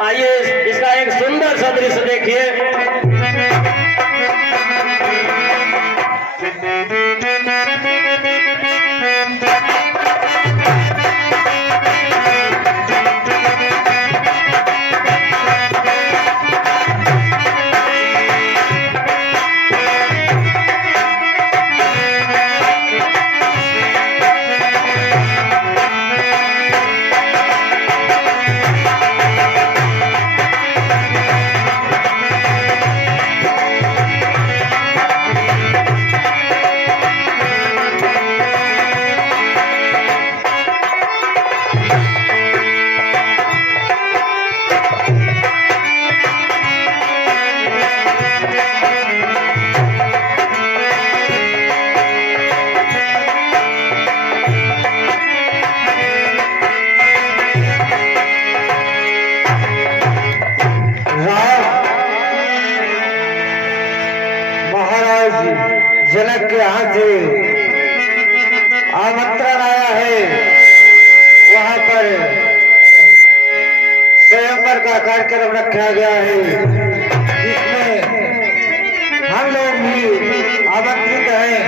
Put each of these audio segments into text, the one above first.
आइए इसका एक सुंदर सा दृश्य देखिए। जनक के यहाँ से आमंत्रण आया है, वहां पर स्वयंवर का कार्यक्रम रखा गया है, जिसमें हम लोग भी आमंत्रित हैं।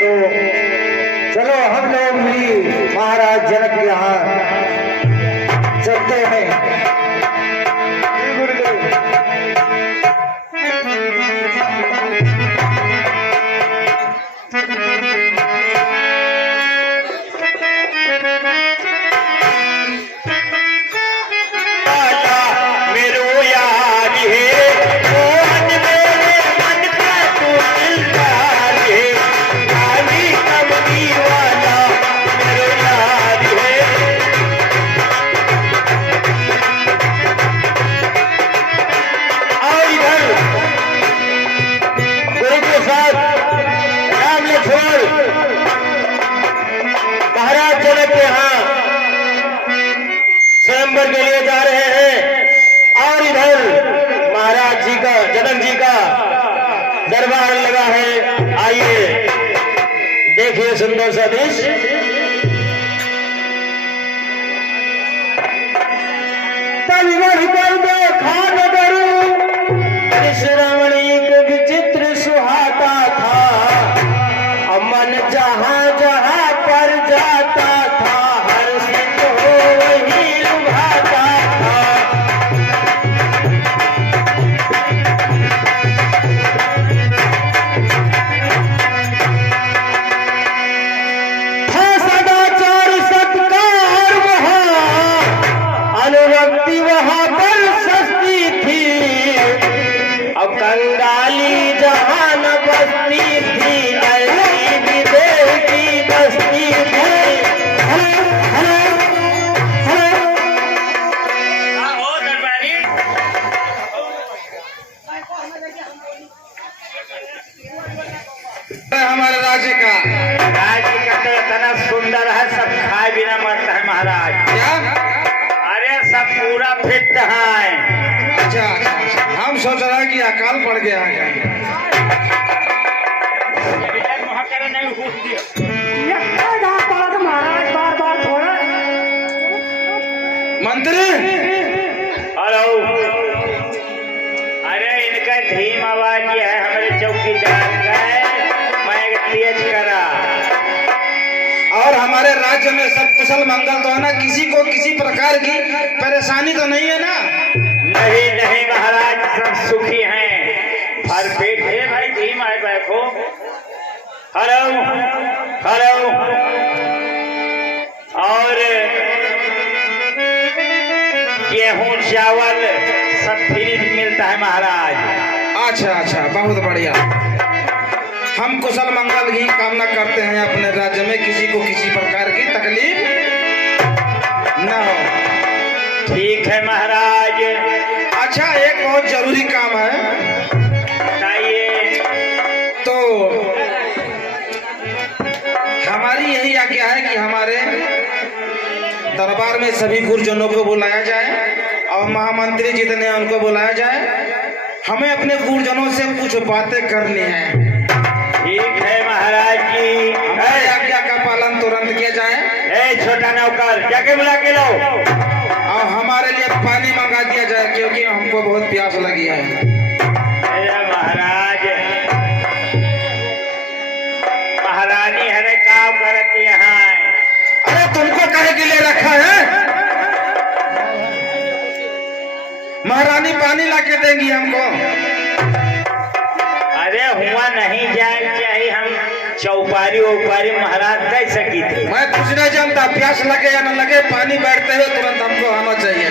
तो चलो हम लोग भी महाराज जनक के यहाँ चलते हैं। महाराज जनक के यहाँ स्वयंवर के लिए जा रहे हैं और इधर महाराज जी का जनक जी का दरबार लगा है। आइए देखिए सुंदर सा दृश्य। रमणीक विचित्र सुहाता था, अमन जहां जहां पर जाता था, हर सिद्ध हो वही लुभाता था। था सदाचार सत्कार वहां, अनुरक्ति वहां पर सस्ती थी, अब कंगाली जहान बस्ती थी, ऐसी विदेह की बस्ती थी। हमारे राज्य का तो इतना सुंदर है, सब खाए बिना मरता है महाराज। क्या? अरे सब पूरा फिट है। अच्छा, हम सोच रहे हैं कि अकाल पड़ गया है। मंत्री, हेलो। अरे इनका धीम आवाज ये है, हमारे चौकीदार का है, मैं तेज करा। और हमारे राज्य में सब कुशल मंगल तो है ना? किसी को किसी प्रकार की परेशानी तो नहीं है ना? नहीं नहीं महाराज, सब सुखी हैं, भर पेट है भाई। धीम आए बैठो। Hello hello. और गेहूं चावल सब फ्री मिलता है महाराज। अच्छा अच्छा, बहुत बढ़िया। हम कुशल मंगल की कामना करते हैं अपने राज्य में, किसी को किसी प्रकार की तकलीफ न हो। ठीक है महाराज। अच्छा, एक बहुत जरूरी काम है, बताइए। तो हमारी यही आज्ञा है कि हमारे दरबार में सभी गुरुजनों को बुलाया जाए और महामंत्री जितने हैं उनको बुलाया जाए। हमें अपने गुरुजनों से कुछ बातें करनी है। ठीक है महाराज जी। हमारी आज्ञा का पालन तुरंत किया जाए। छोटा नौकर जाके बुला के लो। और हमारे लिए पानी अरे महाराज, महारानी हरे काम करती यहाँ। अरे तुमको कहे के लिए रखा है? महारानी पानी ला के देंगी हमको। अरे हुआ नहीं जाए चाहिए, हम चौपारी ओपारी महाराज कह सकी थे। मैं कुछ नहीं जानता, प्यास लगे या न लगे, पानी बैठते हुए तुरंत हमको आना चाहिए।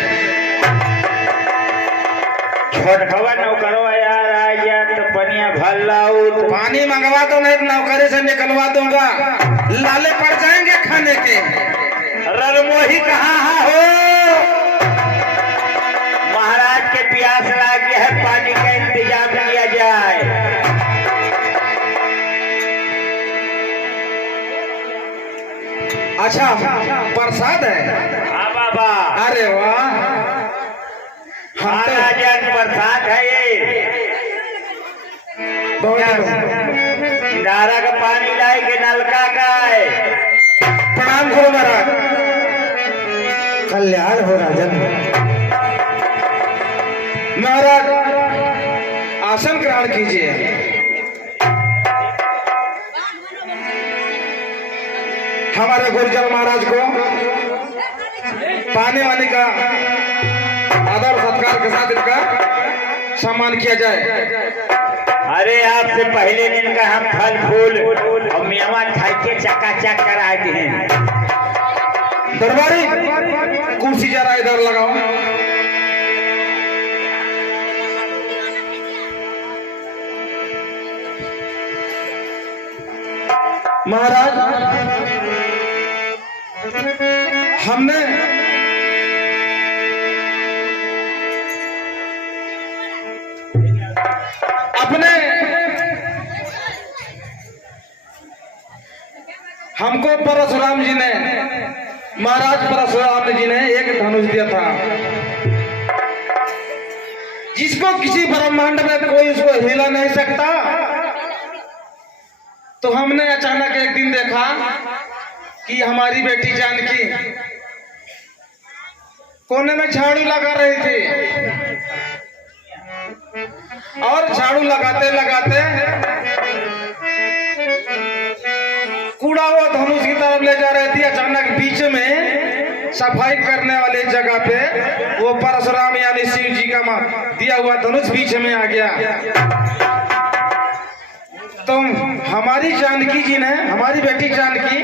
छोट खबर नौकरो यार आ गया तो पनिया भर लाऊ तो पानी मंगवा दो, नहीं तो नौकरी से निकलवा दूंगा। लाले पड़ जाएंगे खाने के। रलमोही कहाँ हो? महाराज के प्यास लग गया है, पानी का इंतजाम किया जाए। अच्छा प्रसाद है? हाँ बाबा। अरे वाह, महाराजा की बरसात है ये। नारा का पानी लाए के नलका का है। प्रणाम करो महाराज। कल्याण हो राजन। महाराज आसन ग्रहण कीजिए। हमारे गुर्जर महाराज को पानी वानी का आदर सत्कार के साथ इनका सम्मान किया जाए। अरे आपसे पहले दिन का हम फल फूल और मेवा खाई के चकाचक कराए हैं। दरबारी कुर्सी जरा इधर लगाओ। महाराज हमने अपने हमको परशुराम जी ने, महाराज परशुराम जी ने एक धनुष दिया था, जिसको किसी ब्रह्मांड में कोई उसको हिला नहीं सकता। तो हमने अचानक एक दिन देखा कि हमारी बेटी जानकी कोने में झाड़ू लगा रही थी, और झाड़ू लगाते लगाते कूड़ा वो धनुष की तरफ ले जा रही थी। अचानक बीच में सफाई करने वाली जगह पे वो परशुराम यानी शिव जी का दिया हुआ धनुष बीच में आ गया। तो हमारी जानकी जी ने, हमारी बेटी जानकी,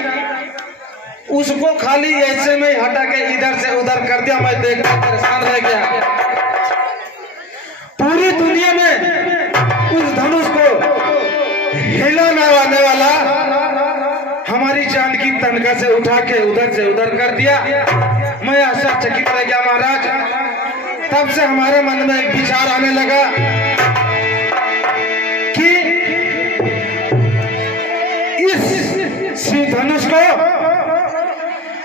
उसको खाली ऐसे में हटा के इधर से उधर कर दिया। मैं देख कर परेशान रह गया। पूरी दुनिया में उस धनुष को हिलाने वाला हमारी जानकी तनखा से उठा के उधर से उधर कर दिया। मैं आश्चर्यचकित रह गया महाराज। तब से हमारे मन में एक विचार आने लगा कि इस धनुष को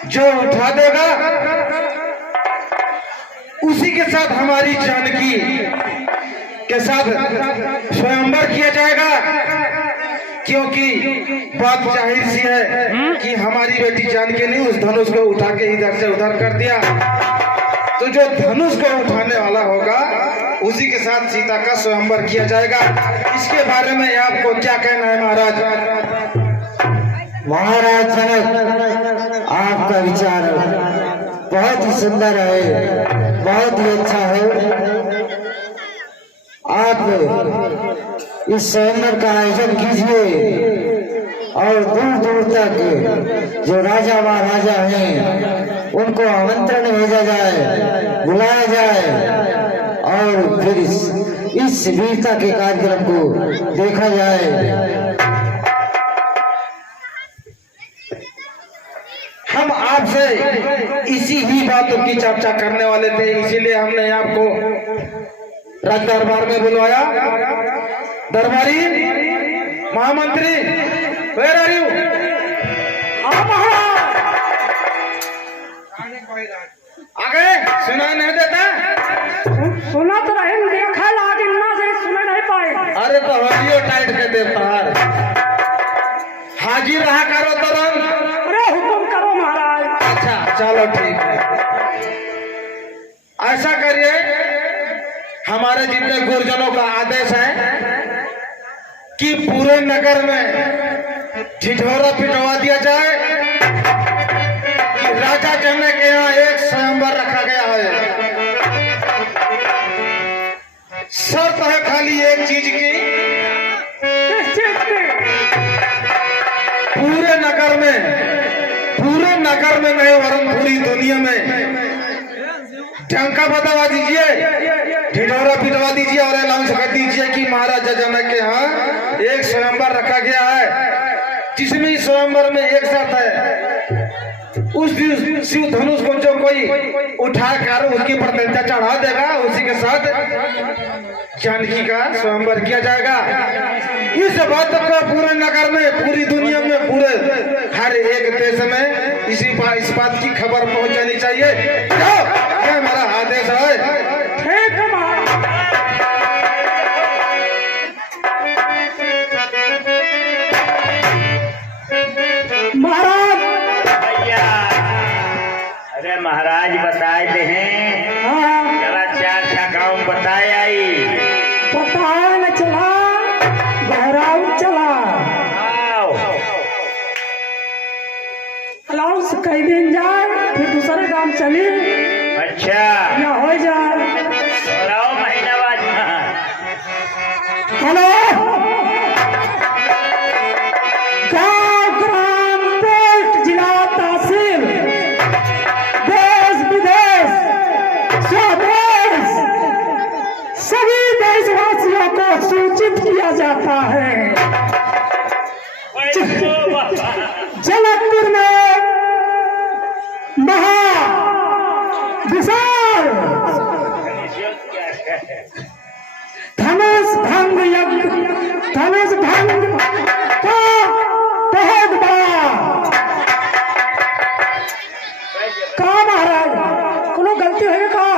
जो उठा देगा उसी के साथ हमारी जानकी के साथ स्वयंवर किया जाएगा। क्योंकि बात जाहिर सी है कि हमारी बेटी जानकी ने उस धनुष को उठा के इधर से उधर कर दिया। तो जो धनुष को उठाने वाला होगा उसी के साथ सीता का स्वयंवर किया जाएगा। इसके बारे में आपको क्या कहना है महाराज? महाराज जनक, आपका विचार बहुत ही सुंदर है, बहुत ही अच्छा है। आप इस स्वयंवर का आयोजन कीजिए और दूर दूर तक जो राजा महाराजा हैं उनको आमंत्रण भेजा जाए, बुलाया जाए और फिर इस वीरता के कार्यक्रम को देखा जाए। हम आपसे इसी ही बातों की चर्चा करने वाले थे, इसीलिए हमने आपको राज दरबार में बुलवाया। दरबारी महामंत्री, वेयर आर यू? आ गए? सुनाई नहीं देता? सुना तो रहे, देखा लेकिन ना से सुना नहीं पाए। अरे तो हरियो टाइट के देता है। हाजिर रहा करो तुरंत। अरे हुक्म करो महाराज। अच्छा चलो ठीक है, ऐसा करिए, हमारे जितने गुरुजनों का आदेश है कि पूरे नगर में ठिठोरा पिटवा दिया जाए कि राजा जनक के यहाँ एक स्वयंवर रखा गया है। शर्त है खाली एक चीज की, किस चीज की? पूरे नगर में नहीं वरन पूरी दुनिया में डंका बतवा दीजिए, ढिढोरा पिटवा दीजिए और अनाउंस कर दीजिए कि महाराजा जनक के यहाँ एक स्वयंवर रखा गया है, जिसमें इस स्वयंवर में एक साथ है उस शिव धनुष को जो कोई उठाकर उसकी प्रतिष्ठा चढ़ा देगा, उसी के साथ जानकी का स्वयंवर किया जाएगा। इस बात को पूरे नगर में, पूरी दुनिया में, पूरे हर एक देश में इस बात की खबर पहुंचानी चाहिए। यह मेरा आदेश है। ठीक है महाराज। भैया अरे महाराज बताए दे हैं, हाँ, चला चार छा गाँव बताए आई। पता न चला, गहराऊ चला। आओ अलाउंस कई दिन जाए, फिर दूसरे काम चली अच्छा या हो जाए। और आओ महीना बाद। हेलो, गांव ग्राम पोस्ट जिला तहसील, देश विदेश स्वदेश सभी देशवासियों को सूचित किया जाता है। जनकपुर में महा विशाल धनुष भंग यज्ञ, धनुष भंग का बहुत बड़ा का महाराज कोनो गलती है का?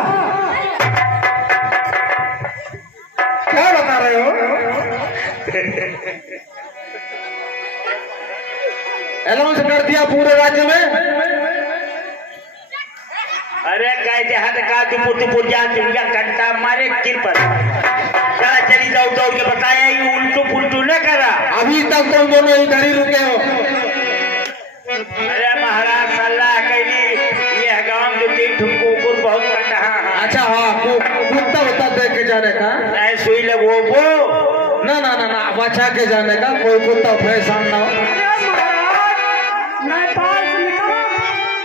क्या बता रहे हो? अनाउंस कर दिया पूरे राज्य में। अरे कहते हद का दुपुर जा तुमका घंटा मारे किर पर चला चली जाओ दौड़ के बताया ये उल्टू पुल्टू न करा। अभी तक तुम दोनों इधर ही रुके हो। अरे महाराज सल्लाह कैली ये गांव जो तीन ठुमको ऊपर बहुत कटा। अच्छा हाँ, कुत्ता होता देख के जाने का नहीं सुई लगो वो ना बचा के जाने का, कोई कुत्ता परेशान ना हो। अरे महाराज, नेपाल से निकला,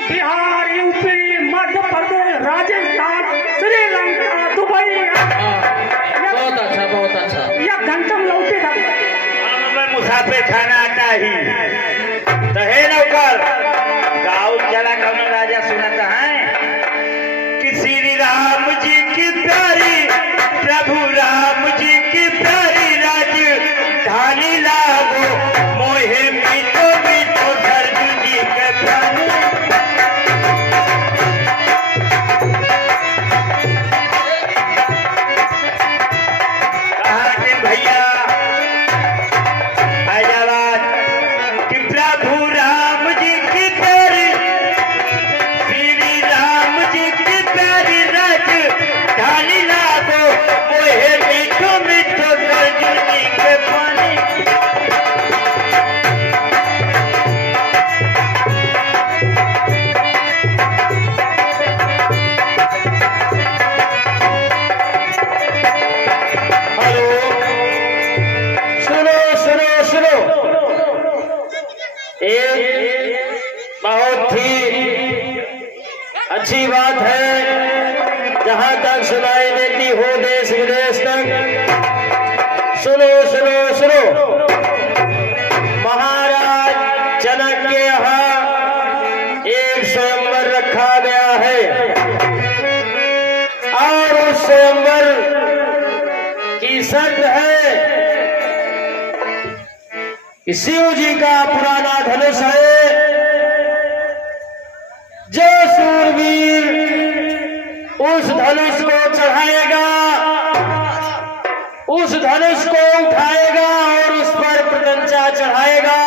बिहार, यूपी, मध्य प्रदेश, राजस्थान, श्रीलंका, दुबई, बहुत अच्छा, बहुत अच्छा। या घंटम लौटे था। हमें मुसाफिर खाना आता ही तो है नौकर गाँव चला कौन राजा सुनाता है कि श्री राम जी की प्यारी, प्रभु राम जी की प्यारी राज धानी लागो मोहे मीठो मीठो धर्म जी के प्राणी। कहा कि भैया हैदराबाद कि प्रभु राम जी की प्यारी, श्री राम जी की प्यारी राज ढाली लागो मोहे मीठो मीठो दर्जू जी के पानी। हेलो, सुनो। एक बहुत ही अच्छी बात है, जहां तक सुनाई देती हो देश विदेश तक। सुनो, महाराज जनक के यहाँ एक स्वयंवर रखा गया है और उस स्वयंवर की शर्त है कि शिव जी का पुराना धनुष है, जो सूरवीर उस धनुष को चढ़ाएगा, उस धनुष को उठाएगा और उस पर प्रत्यंचा चढ़ाएगा,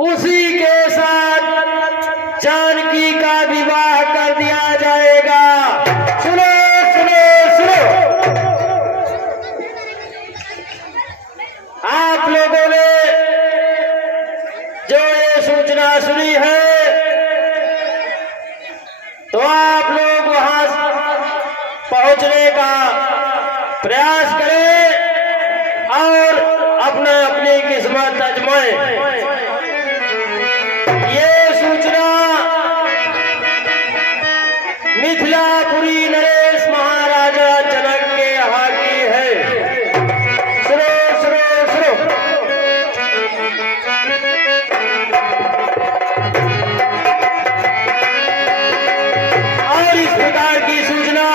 उसी के साथ जानकी का विवाह कर दिया जाएगा। सुनो, आप लोग वहां पहुंचने का प्रयास करें और अपना अपनी किस्मत आजमाएं। ये सूचना मिथिलापुरी नरेश महाराजा जनक के यहाँ की है। सुनो सुनो सुनो। और इस प्रकार की सूचना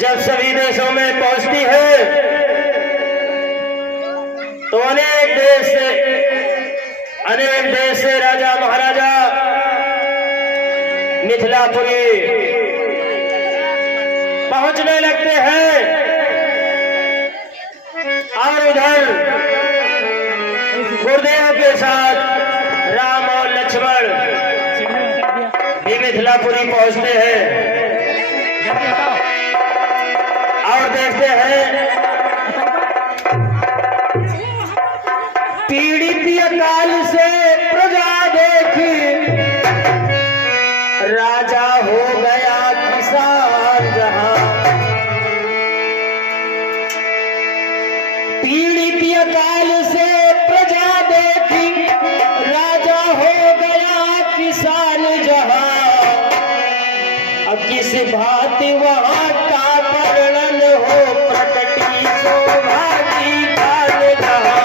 जब सभी देशों में पहुंचती है तो अनेक देश से राजा महाराजा मिथिलापुरी पहुंचने लगते हैं और उधर गुरुदेव के साथ राम और लक्ष्मण भी मिथिलापुरी पहुंचते हैं और देखते हैं पीड़ित अकाल से प्रजा देखी राजा हो गया किसान जहां। पीड़ित अकाल से प्रजा देखी राजा हो गया किसान जहां। अब किस भांति वहां का वर्णन हो प्रकटी शोभा की काल जहां।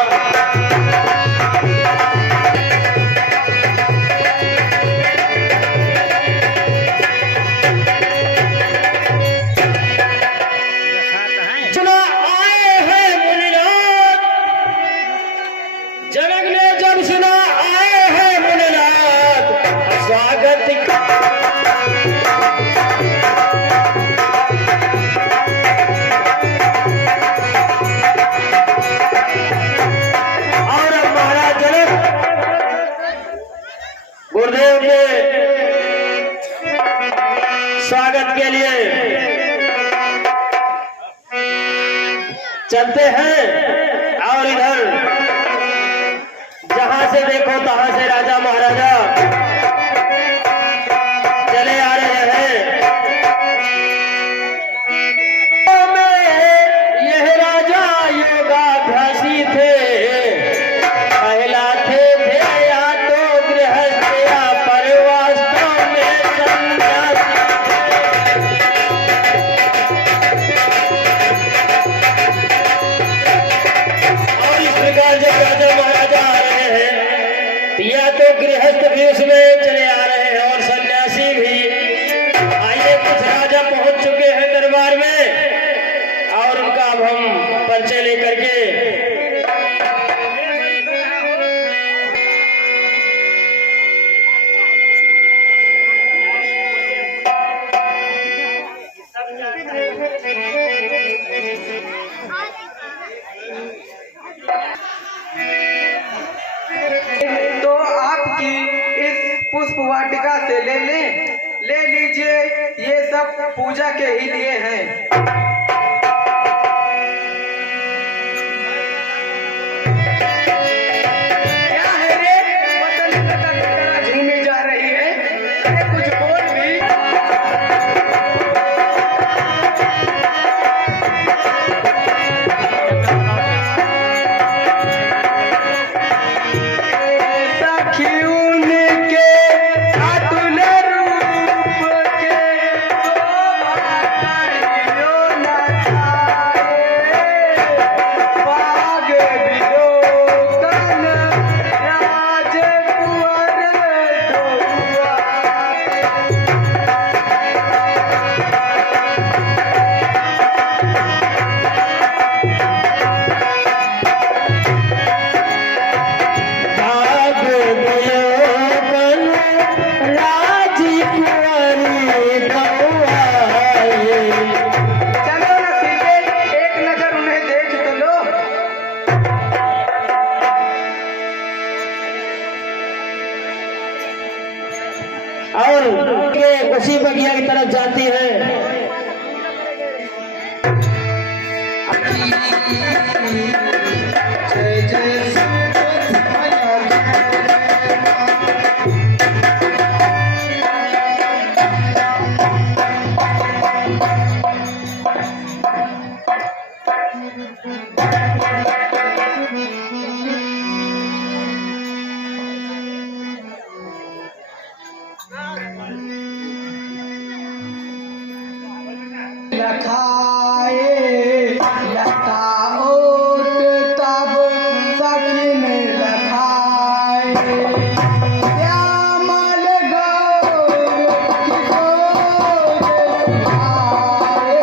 जनक ने जब सुना आए हैं मुनिनाथ स्वागत का। और अब महाराज जनक गुरुदेव के स्वागत के लिए चलते हैं और इधर जहां से देखो तहां से राजा महाराजा चले आ रहे हैं। यह राजा योगाभ्यासी थे, कहलाते थे या तो गृहस्थ या पर वास्तव में सन्यासी थे। और इस प्रकार जब राजा महाराजा या तो गृहस्थ भी उसमें चले आ रहे हैं और सन्यासी भी। आइए कुछ राजा पहुंच चुके हैं दरबार में और उनका अब हम परिचय लेकर के पुष्प वाटिका से ले लीजिए। ये सब पूजा के ही लिए हैं। क्या है रे वतन की तरह झूमी जा रही है? अरे कुछ बोल भी। और उसी बगिया की तरफ जाती है। जय जय लखाए लता ओट तब सखिन लखाए श्यामल गौर किशोर सुहाए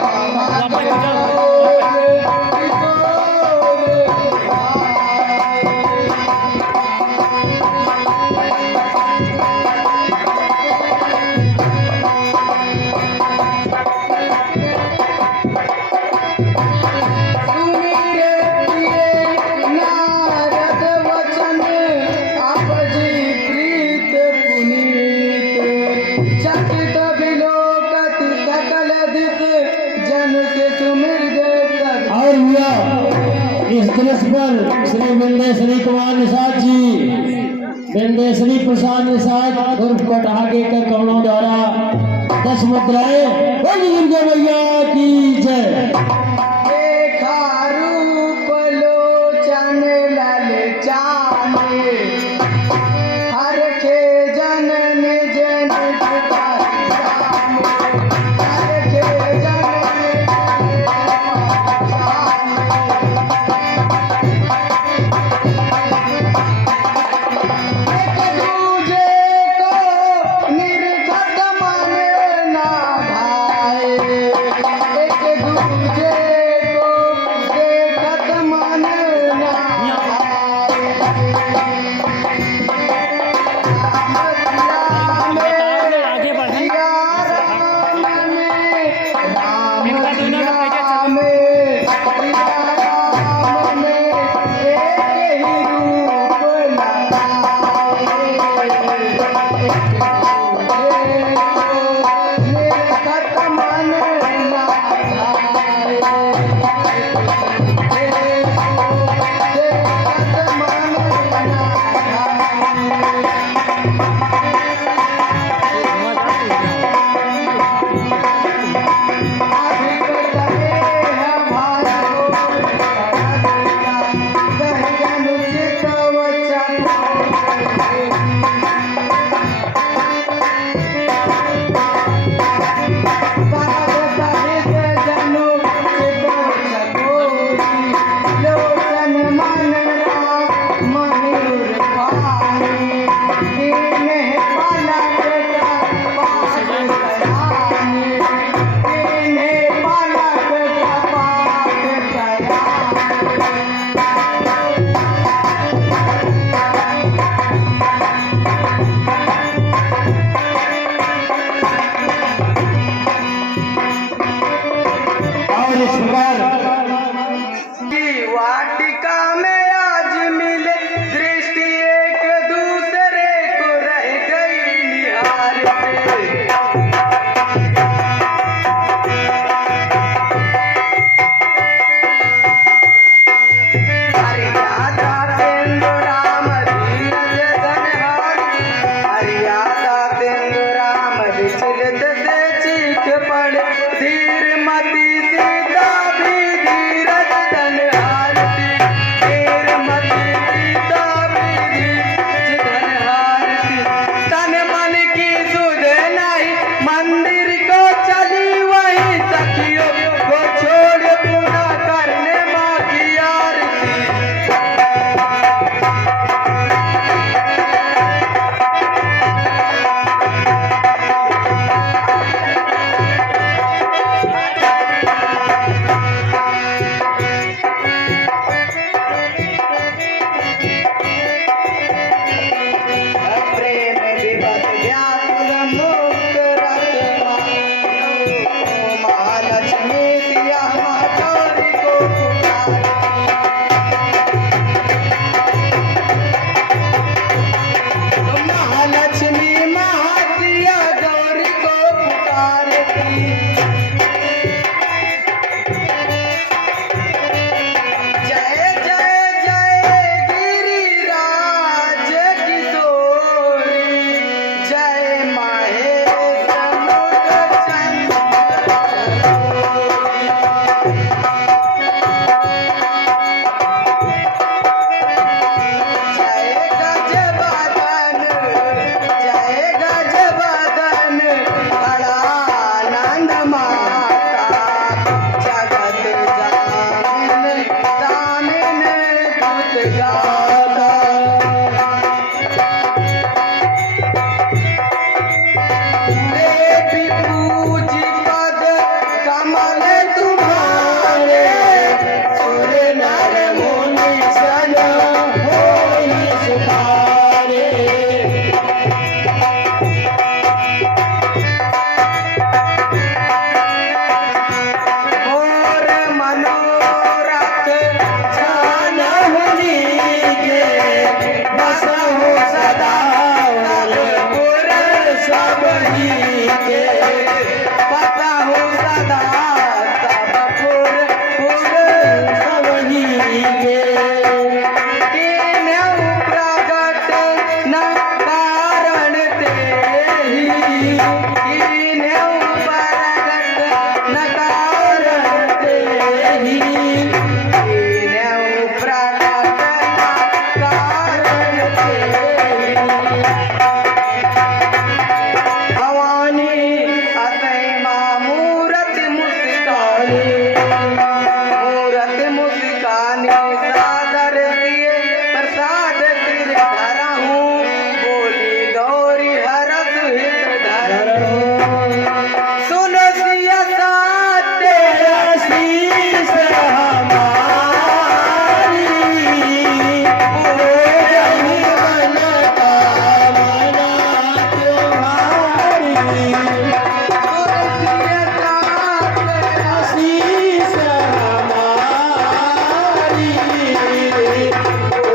श्यामल गौर किशोर नारद वचन आपजी प्रीत पुनीत चकित विलोकत सकल दिस जन से सुमिर जय और हुआ इस दृश्य पर श्री बिंदेश्वरी कुमार निषाद जी बिंदेश्वरी प्रसाद निषाद उर्फ कटहागे के कवनों द्वारा 10 मुद्राएं बोली दुर्गा मैया की जय। देखा रूप लोचन ललचाने हर के जनन जन पुकारे हर के जनन एक दूजे को निर्घट मन ना भाए एक दूजे आशीष हमारी हो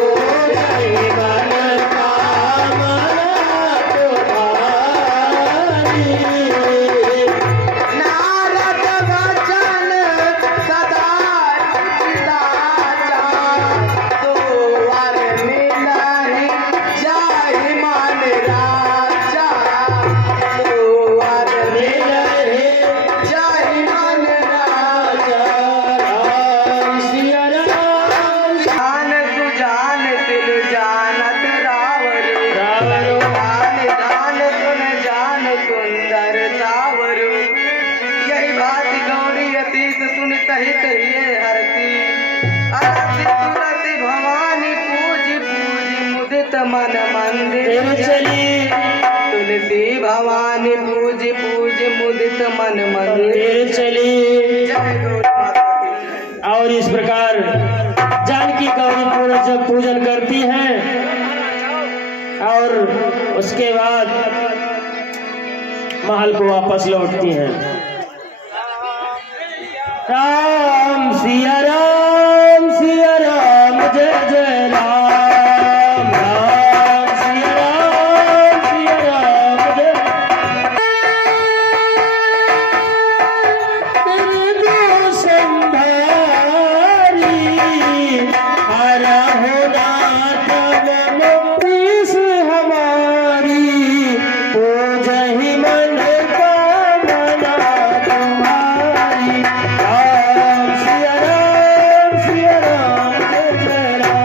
जाए मन कामना तुम्हारी। नारद वचन सदा पिता तो वर मिलहि जाहि मन राजा तो वर मिलहि जाहि मन राजा। राम सिया राम जान सुजान तिल जानत रावरु रावरु जान जान सुन जान सुंदर सावरु। यही बात गौरी अतीत सुन सहित ये हरती अरति तुरति भवानी पूजी पूजी मुदित मन मंदिर तेरे चली तुलसी भवानी पूजी पूजी मुदित मन मंदिर। तेरे चली। जय गौरी माता की। और इस प्रकार जानकी गौरी पूरा जब पूजन करती हैं और उसके बाद महल को वापस लौटती हैं। राम सिया राम जय जय राम। राम सिया राम जय। तेरे दो संभारी हरा होना तब मुक्तिस हमारी हो जही मन कामना तुम्हारी। राम सिया राम जय जय राम।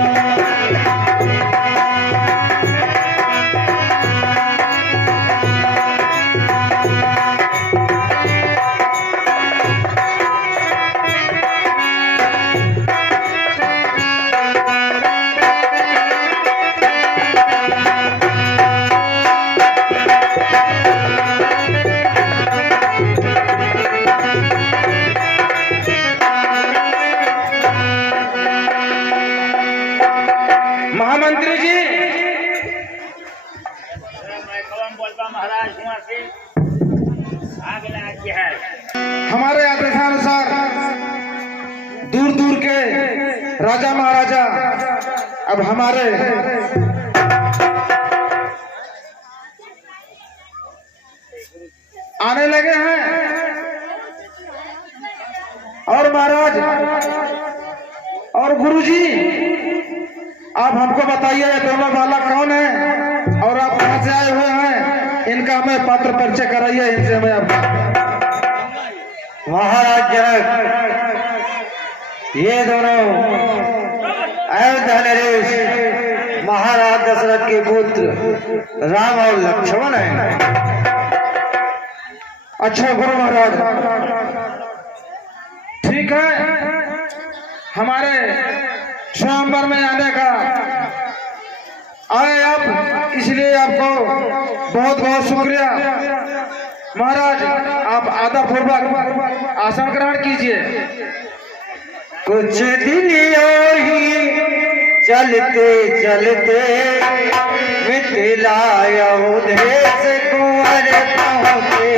महामंत्री जी महाराज कुमार सिंह आगे लगा के है। हमारे आदेशानुसार दूर दूर के राजा महाराजा अब हमारे आने लगे हैं। और महाराज और गुरुजी आप हमको बताइए ये दोनों बालक कौन है और आप कहाँ से आए हुए हैं, इनका हमें पात्र परिचय कराइए। इनसे हमें आप महाराज जनक ये दोनों अयोध्या नरेश महाराज दशरथ के पुत्र राम और लक्ष्मण हैं। अच्छा गुरु महाराज ठीक है, हमारे स्वयंवर में आने का आए आप, इसलिए आपको बहुत बहुत शुक्रिया। महाराज आप आदर पूर्वक आसन ग्रहण कीजिए। कुछ दिन यूं ही चलते चलते मिथिला अयोध्या कुंवर पहुँचे।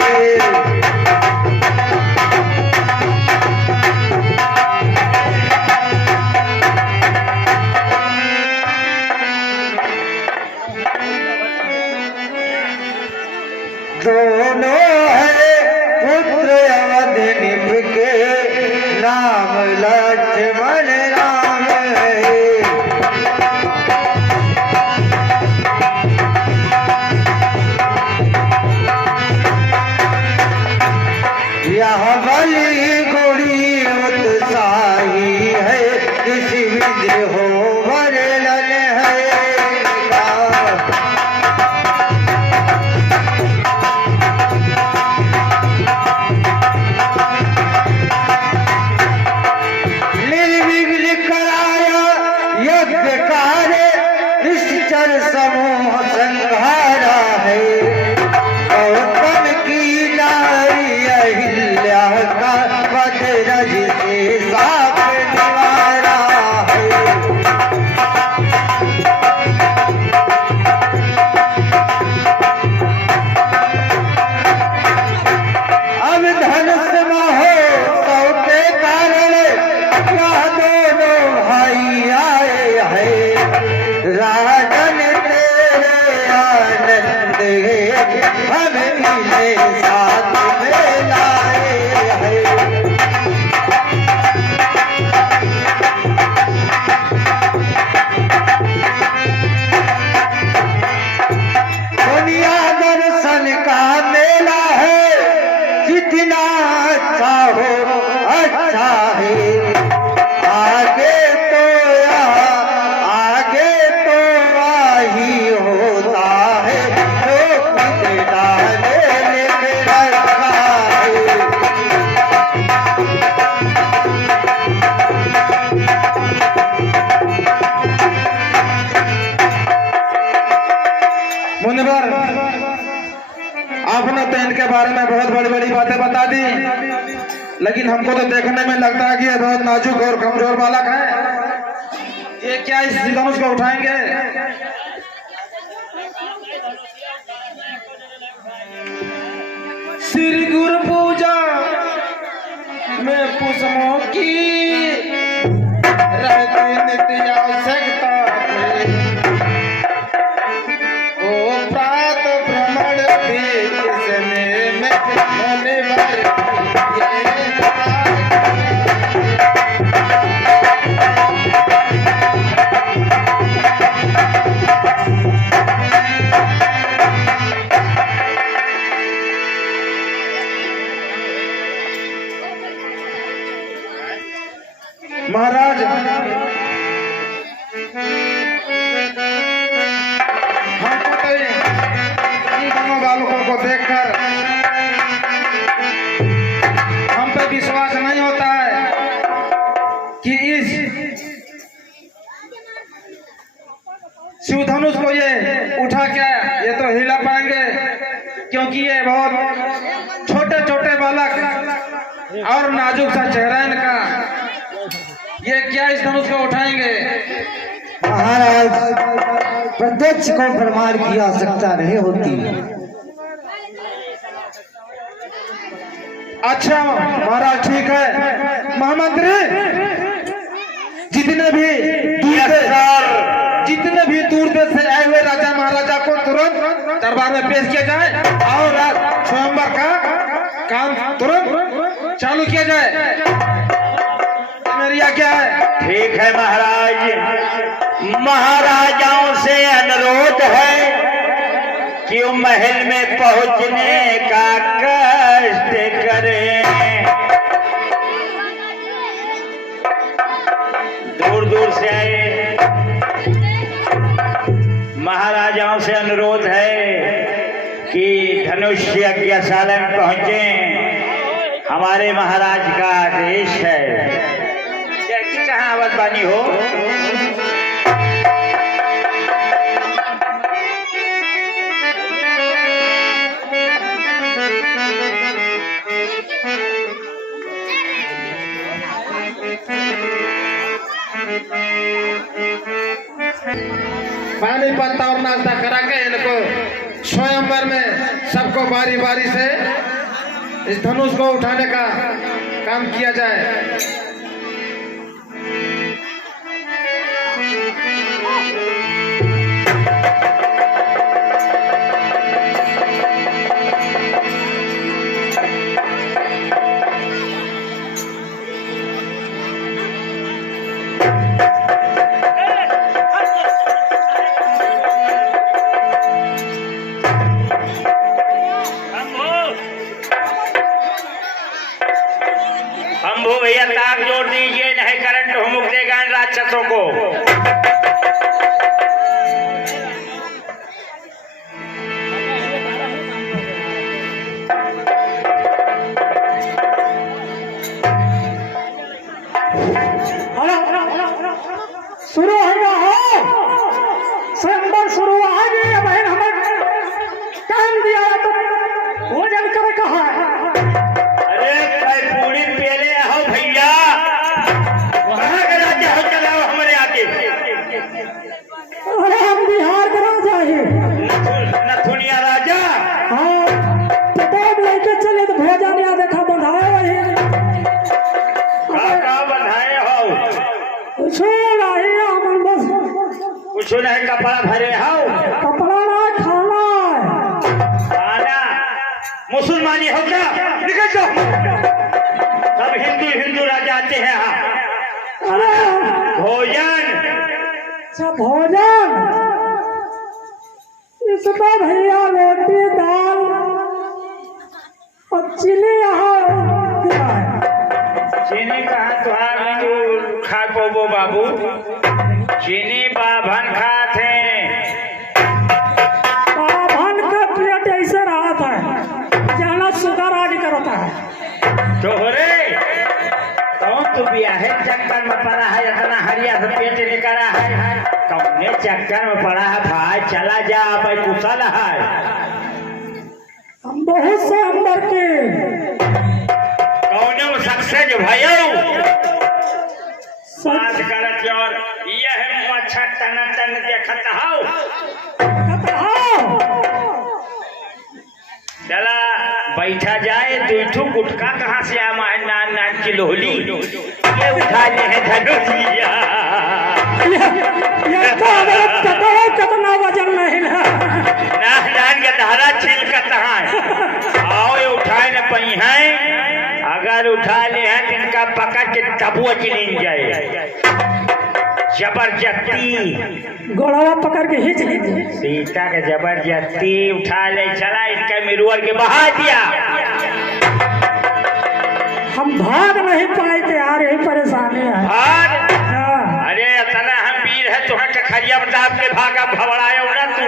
दोनों है पुत्र अवध निभ के नाम लक्ष्मण राम है। यह बलि गोरी उत्साही है, किसी विधि हो वर्णन है। निर्विघ्न पीले साथ में लाए हैं। दुनिया दर्शन का मेला है, जितना अच्छा हो अच्छा है। आगे तो वही होता है जो पिता ने लिख रखा है। मुनिवर, आपने तो इनके बारे में बहुत बड़ी बड़ी बातें बता दी, लेकिन हमको तो देखने में लगता है कि ये बहुत नाजुक और कमजोर बालक है। ये क्या इस धनुष को उठाएंगे? श्री गुरु पूजा में पुष्पों की रहती नित्य आवश्यकता है। ओ प्रात भ्रमण भी इसमें में होने वाली ये महाराज, हमको तो इन दोनों बालकों को देखकर हम पे विश्वास नहीं होता है कि इस शिव धनुष को ये उठा के ये तो हिला पाएंगे, क्योंकि ये बहुत छोटे छोटे बालक और नाजुक सा चेहरा इनका। ये क्या इस धनुष को उठाएंगे? महाराज, प्रत्यक्ष को प्रमाण की आवश्यकता नहीं होती। अच्छा महाराज, ठीक है। महामंत्री, जितने भी दूर देश से आए हुए राजा महाराजा को तुरंत दरबार में पेश किया जाए और स्वयंवर का काम तुरंत चालू किया जाए। मेरी आज्ञा है। ठीक है महाराज, महाराजाओं से अनुरोध है कि वो महल में पहुंचने का कष्ट करें। दूर दूर से आए महाराजाओं से अनुरोध है कि धनुष यज्ञशाला में पहुंचे। हमारे महाराज का आदेश है। कहाँ आवाज बानी हो? पानी पत्ता और नाश्ता करा के इनको स्वयंवर में सबको बारी बारी से इस धनुष को उठाने का काम किया जाए। शंभू भैया ताक जोड़ दीजिए, नहीं करंट हुमुक देगा इन राक्षसों को। शुरू हो स्वयंवर शुरू आगे बहन हमें काम दिया तो भोजन कर कहा। अरे भाई पूरी पहले आओ भैया, वहां का राजा हो चलाओ हमारे आगे। अरे हम बिहार का राजा है, नथुनिया राजा। हाँ किताब लेके चले तो भोजन या देखा बंधाए वही का बंधाए हो? कुछ नहीं हम बस कुछ नहीं, कपड़ा भरे हो? कपड़ा ना खाना खाना मुसलमानी हो क्या? निकल जाओ। सब हिंदू हिंदू राजा आते हैं यहाँ। भोजन अच्छा भोजन इसमें भैया रोटी दाल और चीनी यहाँ क्या है? चीनी कहाँ तुहार नहीं खा पोबो बाबू। चीनी बाभन खाते बाभन का पेट ऐसे रहा था जाना शुगर आज करता है। तोहरे कौन तू ब्याहे चक्कर में पड़ा है? इतना हरिया से पेट निकला है, कौने चक्कर में पड़ा है भाई? चला जा भाई, कुशल है। हम बहुत से अंदर के कौने में सक्सेस भयो बात करत और यह मच्छर तन तन देखत हो। चला बैठा जाए। दूठू गुटका कहाँ से आमा है? नान नान की लोहली ये उठा ले है धनुषिया। ये तो कितना वजन नहीं ना नान नान के धारा छील कर आओ ये उठाए न पई है। अगर उठा ले हैं तो इनका पकड़ के तबुआ चिलीन जाए जबरदस्ती। गोड़वा पकड़ के खींच लीजिए। सीता के जबरदस्ती उठा ले चला, इनका मिरुअल के बहा दिया। हम भाग नहीं पाए थे यार, यही परेशानी है। भाग? हाँ। अरे इतना हम वीर है तुहर के खरिया बता के भागा भवड़ाया ना तू।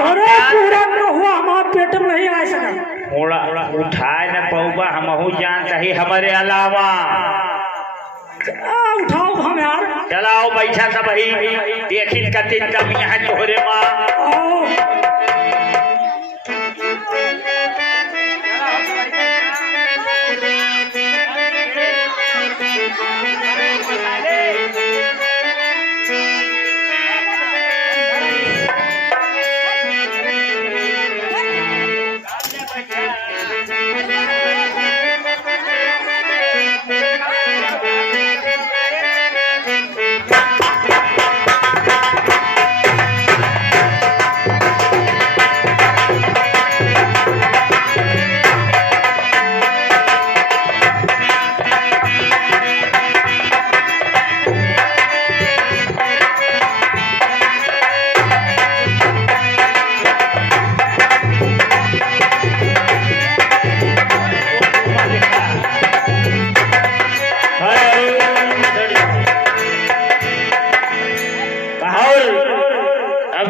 अरे पूरा न हुआ हमारे पेट में नहीं आ सका। थोड़ा उठाए न पौबा हमहू जानता ही हमारे अलावा। उठाओ हम यार। चलाओ बैठा सब ही देखी कति कम यहाँ तोहरे माँ। आओ।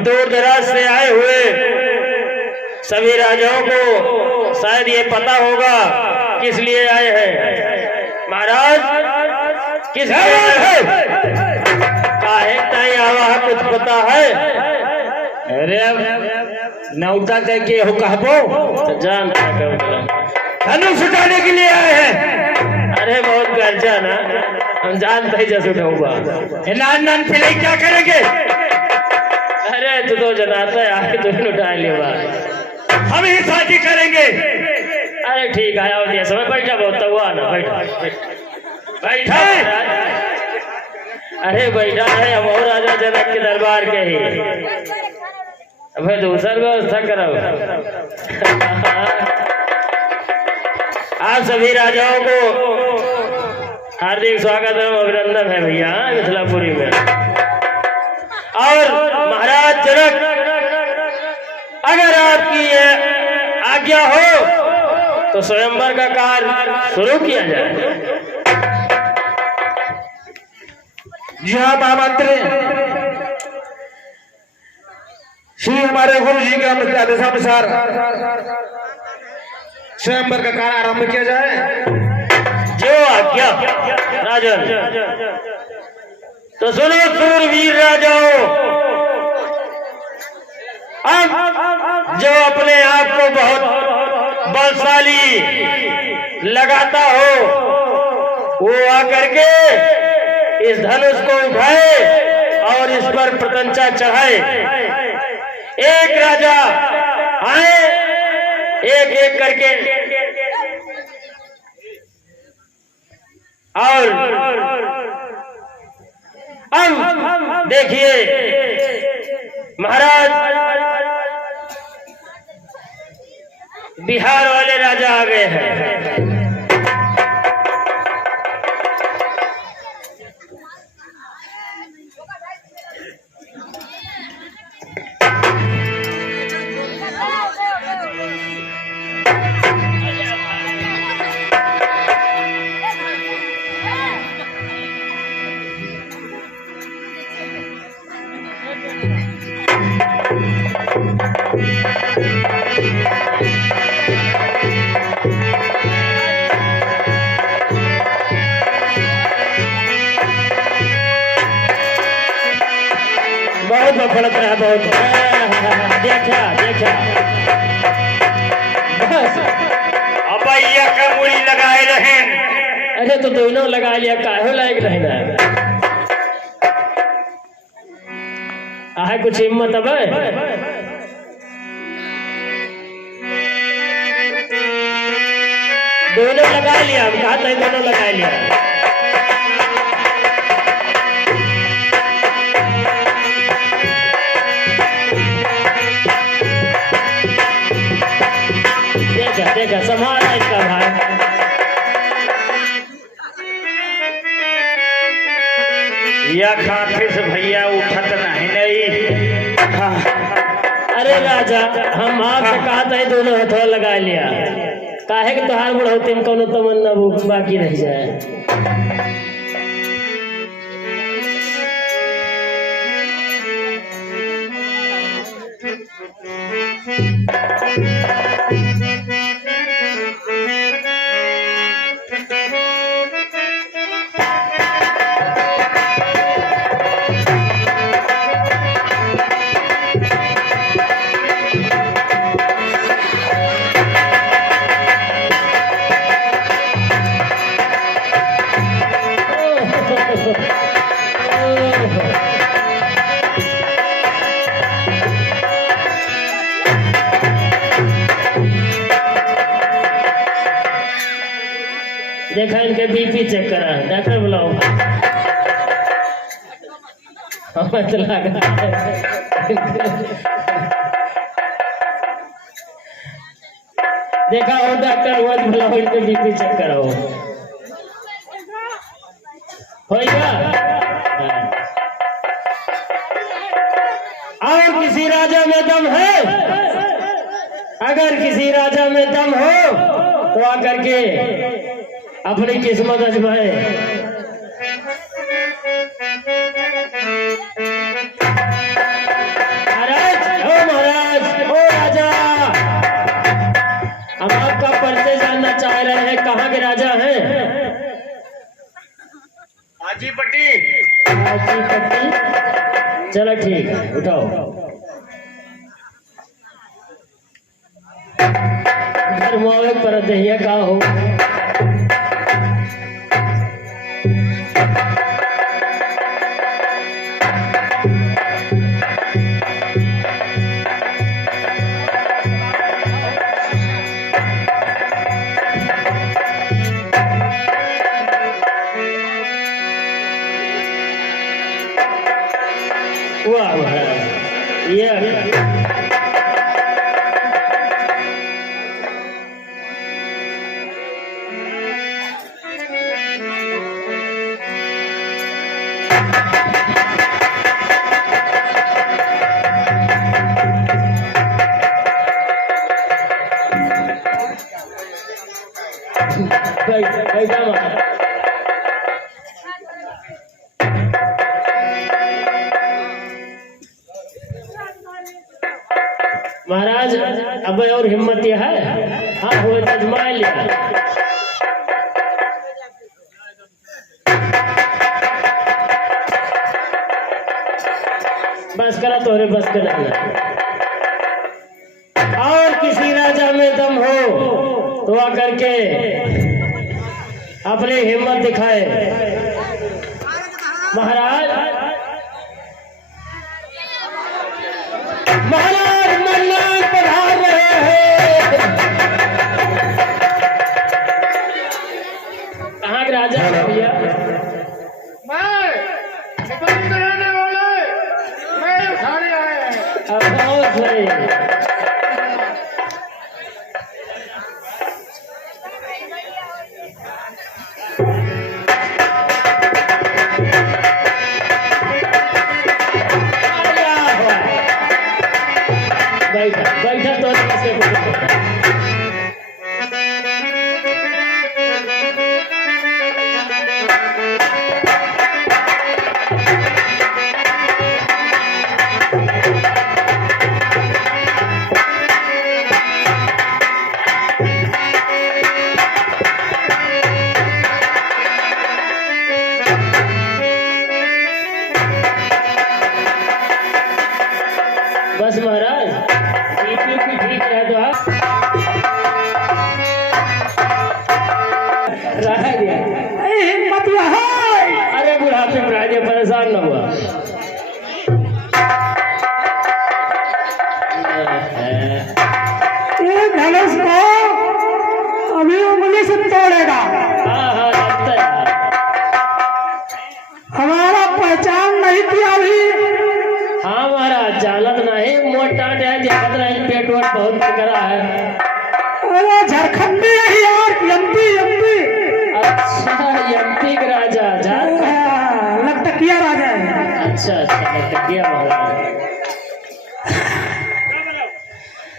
दूर दराज से आए हुए सभी राजाओं को शायद ये पता होगा किस लिए आए हैं। महाराज किस लिए आए हैं? काहे ताई आवा है, कुछ पता है? अरे नौता तक के हो कहबो तो जान धनुष उठाने के लिए आए हैं। अरे बहुत गर्जा ना, हम जानते ही जैसे उठाऊंगा। नान नान पिलाई क्या करेंगे? अरे तू तो जनाता है आके तुमने उठा लिया। हम ही शादी करेंगे। अरे ठीक है आओ दिया समय बैठा बहुत हुआ ना, बैठा बैठा अरे बैठा है हम और राजा जनक के दरबार के ही। अबे दूसरा व्यवस्था करो। आप सभी राजाओं को हार्दिक स्वागत एवं अभिनंदन है भैया मिथिलापुरी में। और महाराज जनक अगर आपकी आज्ञा हो तो स्वयंवर का कार्य शुरू किया जाए। जी हाँ महामंत्री, श्री हमारे गुरु जी के आदेशानुसार स्वयंवर का कार्य आरंभ किया जाए। जो आज्ञा राजन। तो सुनो सूरवीर राजाओं, अब जो अपने आप को बहुत बलशाली लगाता हो वो आकर के इस धनुष को उठाए और इस पर प्रतंचा चढ़ाए। एक राजा आए एक एक करके और अब देखिए महाराज बिहार वाले राजा आ गए हैं। बहुत बफड़त रहा, बहुत देखा देखा बस। अब भैया का मुड़ी लगाए रहे। अरे तो दोनों लगा लिया, काहे लायक रहना आहे कुछ हिम्मत अब दोनों लगा लिया। हम कहा था दोनों लगा लिया। देखा देखा संभाला इसका भाई। या काफी से भैया उठत नहीं। हाँ। अरे राजा, हम आपसे कहा था दोनों हथौड़ा लगा लिया, काहे कि तोहार बुढ़ौती में कोनो तमन्ना बाकी रह जाए। देखा इनके बीपी चेक करा, डॉक्टर बुलाओ। हमें तो लगा देखा हो डॉक्टर, वो बुलाओ, इनके बीपी चेक कराओ। होगा और किसी राजा में दम है? अगर किसी राजा में दम हो तो आकर के अपनी किस्मत आजमाए। महाराज, ओ राजा, हम आपका परिचय जानना चाह रहे हैं, कहाँ के राजा हैं? हाजीपट्टी। हाजीपट्टी, चलो ठीक है, उठाओ। घर मुआवे पर दहिया का हो। वाह महाराज, ये महाराज, अब और हिम्मत यह है। हाँ हो आजमा लिया। बस करा तोरे बस करा। और किसी राजा में दम हो तो आकर के अपनी हिम्मत दिखाए। महाराज, महाराज मन्नान पधार रहे हैं। कहाँ के राजा है भैया? बहुत सही। और बहुत करा है। अरे झारखंडी है यार, एमपी एमपी। अच्छा एमपी का राजा झारखंड, लखटकिया राजा है। अच्छा लखटकिया महाराज।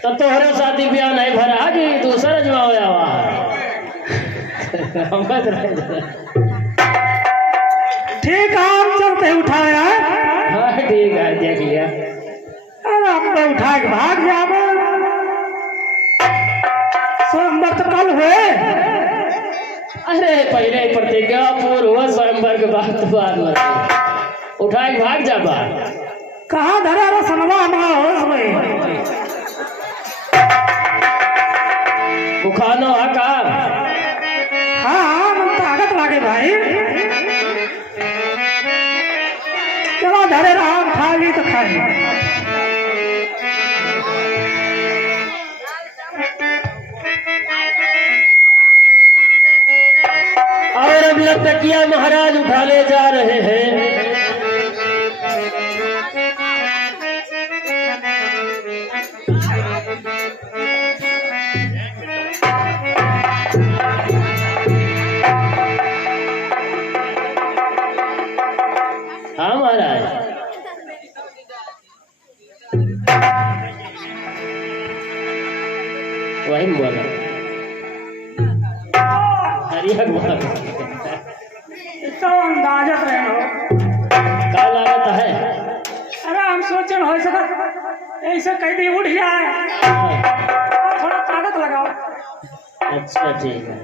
तो तोहरे शादी ब्याह नहीं भरा कि दूसरा जमा होया ठीक है, हम चलते उठाया। हाँ ठीक है, देख लिया। अरे अपने उठा के भाग जाओ। सोमवार तो कल हुए। अरे पहले प्रतिज्ञा पूर्व हुआ, स्वयंवर के बाद तो बाद उठा के भाग जा बा। कहाँ धरा रहा सनवा हमारा होश में। खानो है का? हाँ मन ताकत लागे भाई। चलो धरे रहा, खा ली तो खाई। और अब लखटकिया महाराज उठा ले जा रहे हैं। हाँ महाराज, वही बोला हरिया तो अंदाजत रहे हो। का लागत है? अरे हम सोचन हो सका ऐसे कह दी उठ जाए। थोड़ा ताकत लगाओ। अच्छा ठीक है।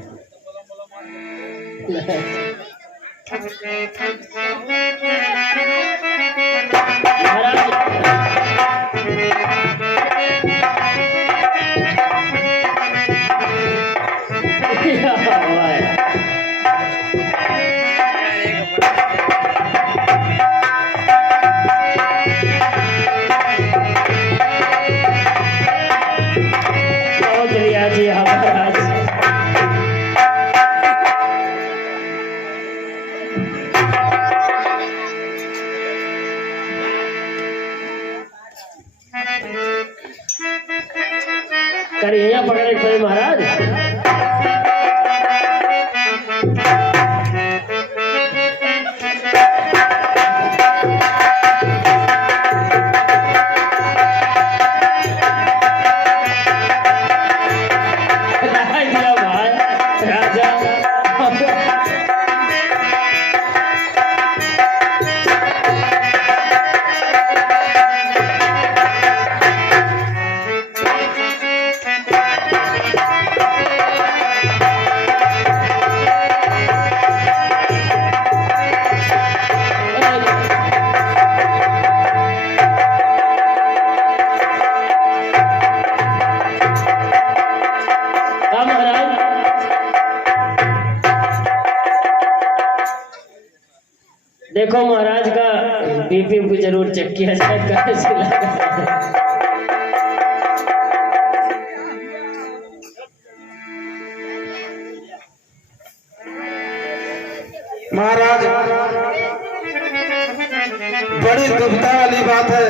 बहुत बढ़िया जी हमारा। करिए पकड़े पड़े महाराज। देखो महाराज का बीपी को जरूर चेक किया जाए कैसे लगा। महाराज बड़ी दुविधा वाली बात है,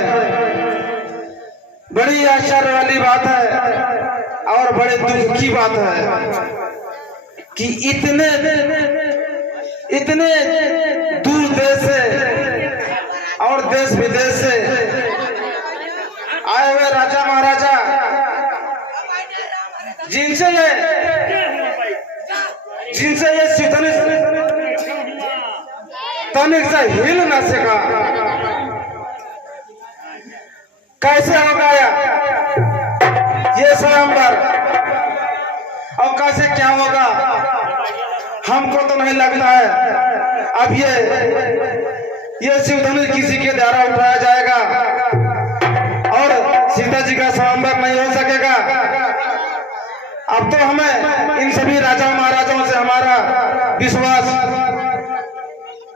बड़ी आश्चर्य वाली बात है और बड़े दुख की बात है कि इतने दूर देश से और देश विदेश से आए हुए राजा महाराजा जिनसे ये तनिक से हिल न सका, कैसे होगा ये स्वयंवर और कैसे क्या होगा हमको तो नहीं लगता है। अब ये शिवधनुष किसी के द्वारा उठाया जाएगा और सीता जी का स्वयंवर नहीं हो सकेगा। अब तो हमें इन सभी राजा महाराजाओं से हमारा विश्वास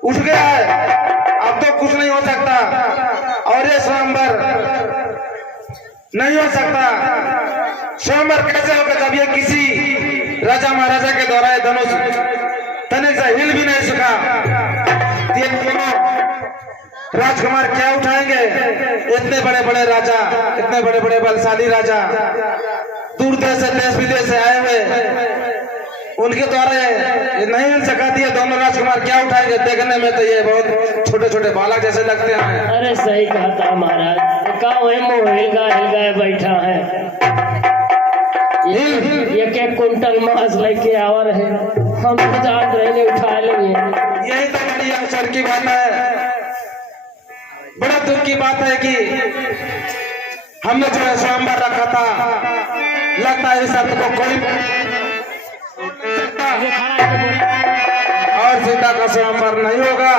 उठ गया है, अब तो कुछ नहीं हो सकता और ये स्वयंवर नहीं हो सकता। स्वयंवर कैसे होगा जब ये किसी राजा महाराजा के द्वारा ये धनुष तनिक से हिल भी नहीं सका। ये राजकुमार क्या उठाएंगे? इतने बड़े बड़े राजा, इतने बड़े बड़े बलशाली राजा, दूर देश से देश विदेश से आए हुए, उनके द्वारा ये नहीं मिल सका थी। दोनों राजकुमार क्या उठाएंगे? देखने में तो ये बहुत छोटे छोटे बालक जैसे लगते हैं। अरे सही कहा था महाराज, कहा है मुँह हिलगाए बैठा है, एक कुंटल मांस लेके आवर है, हम तो जान रहे नहीं उठा लेंगे। यही तो बड़ी अवसर की बात है, बड़ा दुख की बात है कि हमने जो है स्वयंवर रखा था, लगता है इस शर्त को कोई और सीता का स्वयंवर नहीं होगा।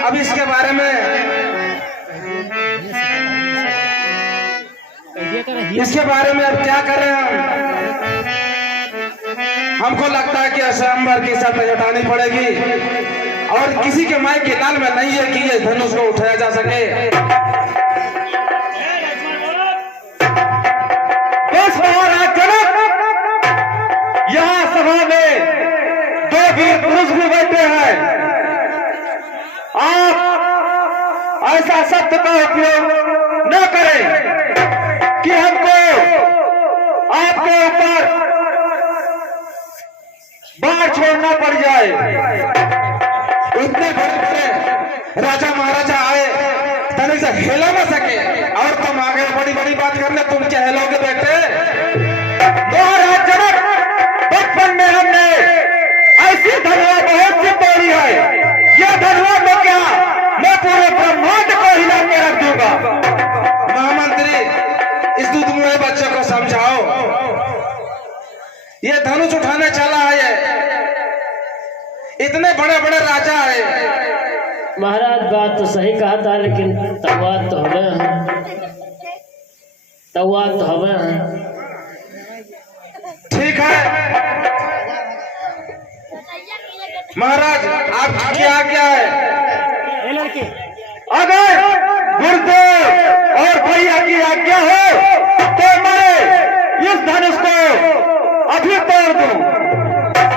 अब इसके बारे में अब क्या करें हमको लगता है कि स्वयंवर की शर्त हटानी पड़ेगी और किसी के माई के लाल में नहीं है कि ये धनुष को उठाया जा सके। यहाँ सभा में दो वीर पुरुष भी बैठे हैं, आप ऐसा शब्द का उपयोग न करें कि हमको आपके ऊपर बाढ़ छोड़ना पड़ जाए। इतने बड़े बड़े राजा महाराजा आए, तनिक से हिला न सके और तुम आगे बड़ी बड़ी बात करने, तुम क्या हिलोगे बेटे? महाराज जनक, बचपन में हमने ऐसी धनवा बहुत सी तोड़ी है, यह धनवा में क्या मैं पूरे ब्रह्मांड को हिला के रख दूंगा। महामंत्री, इस दूध मुहे बच्चे को समझाओ, ये धनुष उठाने चला है, ये इतने बड़े बड़े राजा है। महाराज बात तो सही कहा था, लेकिन तवा तो हमें है, तवा तो हमें है। ठीक है महाराज, आपकी आज्ञा है। अगर गुरुदेव और भैया की आज्ञा हो तो मैं इस धनुष को अभी तोड़ दूं।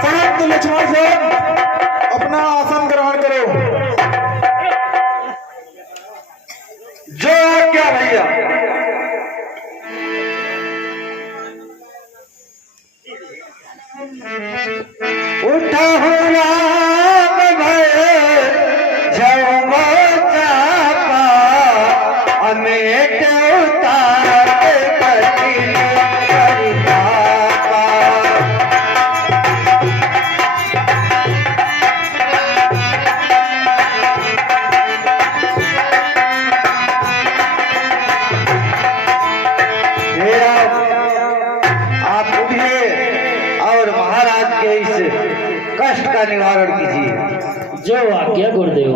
साहब तो लक्ष्मण साहब अपना आसन ग्रहण करो। जो आज्ञा भैया। उठा हो राम भय जब चापा अनेक उतार कठिन परितापा। आप उठिए और महाराज के इस कष्ट का निवारण कीजिए। जो आज्ञा गुरुदेव।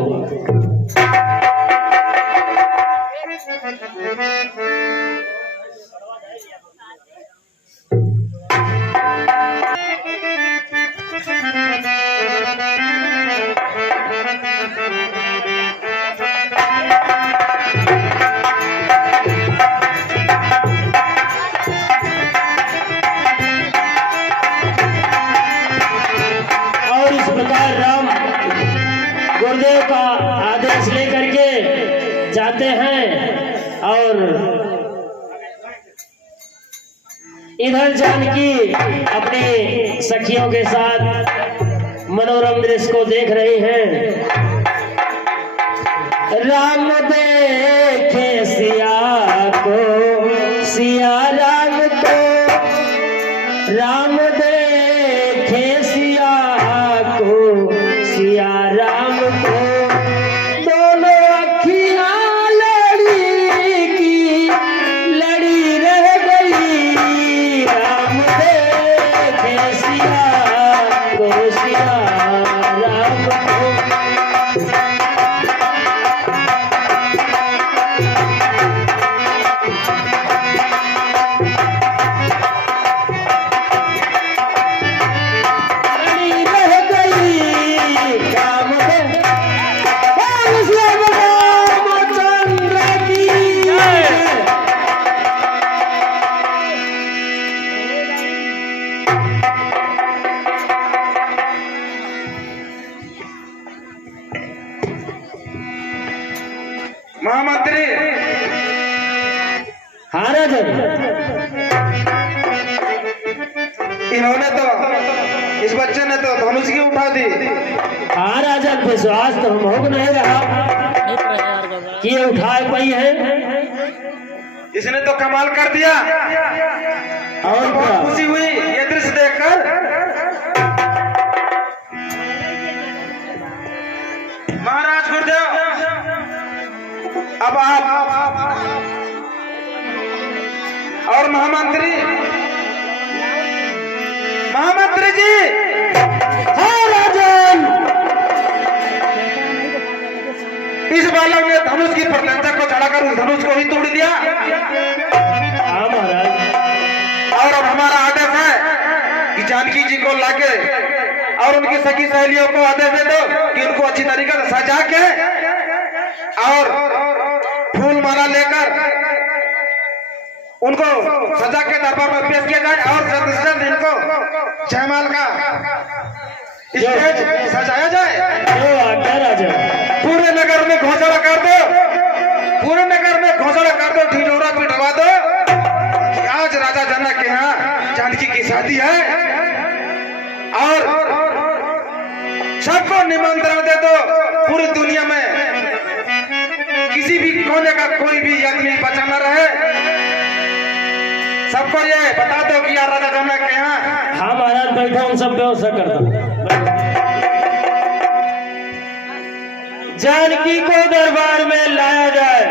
और इस प्रकार राम गुरुदेव का आदेश लेकर के जाते हैं और इधर जानकी अपनी सखियों के साथ मनोरम दृश्य को देख रही हैं। राम देखे सिया को, सिया राम को, राम देखे सिया को, सिया राम को, दोनों अखियां लड़ी की लड़ी रह गई। राम देखे सिया को, सिया राम को। लड़ी रह गई, राम देखे राजन, इन्होंने तो इस बच्चे ने तो धनुष की उठा दी। हाँ राजन, विश्वास तो हम हो नहीं रहा कि ये उठा पाई है। इसने तो कमाल कर दिया और बहुत क्या? खुशी हुई ये दृश्य देखकर। महाराज गुरुदेव, अब आप और महामंत्री जी, हाँ राजन, इस बालक ने धनुष की प्रत्यंता को चढ़ाकर उस धनुष को ही तोड़ दिया। हाँ महाराज, और अब हमारा आदेश है कि जानकी जी को लाके और उनकी सखी सहेलियों को आदेश दे दो कि उनको अच्छी तरीके से सजा के और फूल माला लेकर उनको सजा के दरबार में पेश किया जाए और जल्द से जल्द इनको जयमाल का स्टेज सजाया जाए। जो आज्ञा राजन। पूरे नगर में घोषणा कर दो, पूरे नगर में घोषणा कर दो, ढिढोरा पिटवा दो कि आज राजा जनक के यहाँ जानकी की शादी है और सबको निमंत्रण दे दो। पूरी दुनिया में किसी भी कोने का कोई भी यात्री बचा न रहे, सबको ये बता दो कि यार राजा जनक के यहाँ। हाँ महाराज, बैठो, हम सब व्यवस्था कर दो। जानकी को दरबार में लाया जाए।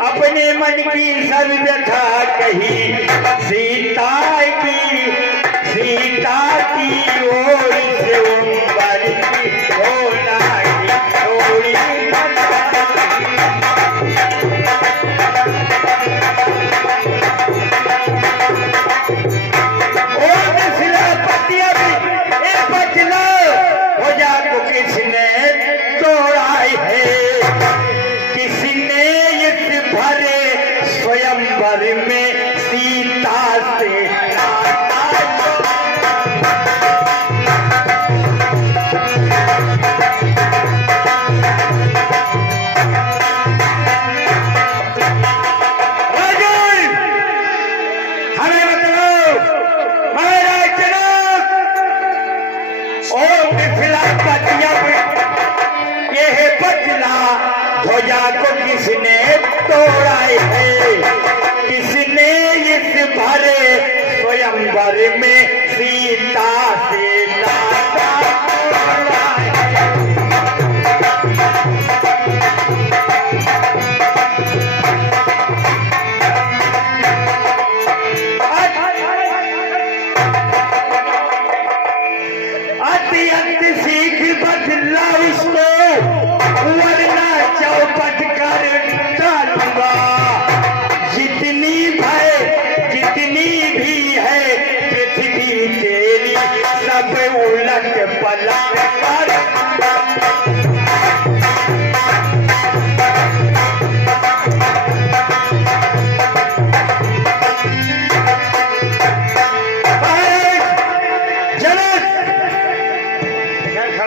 अपने मन की सब व्यथा कही, सीता की ओर से उम्र की होना की थोड़ी हो जा को किसने तोड़ाई है, किसने इस भरे स्वयंवर में सीता से हमें बताओ महाराज जनक, और मिथिला पतिया ये बदला ध्वजा को किसने तोड़ा है, किसने इस भरे स्वयंवर में सीता से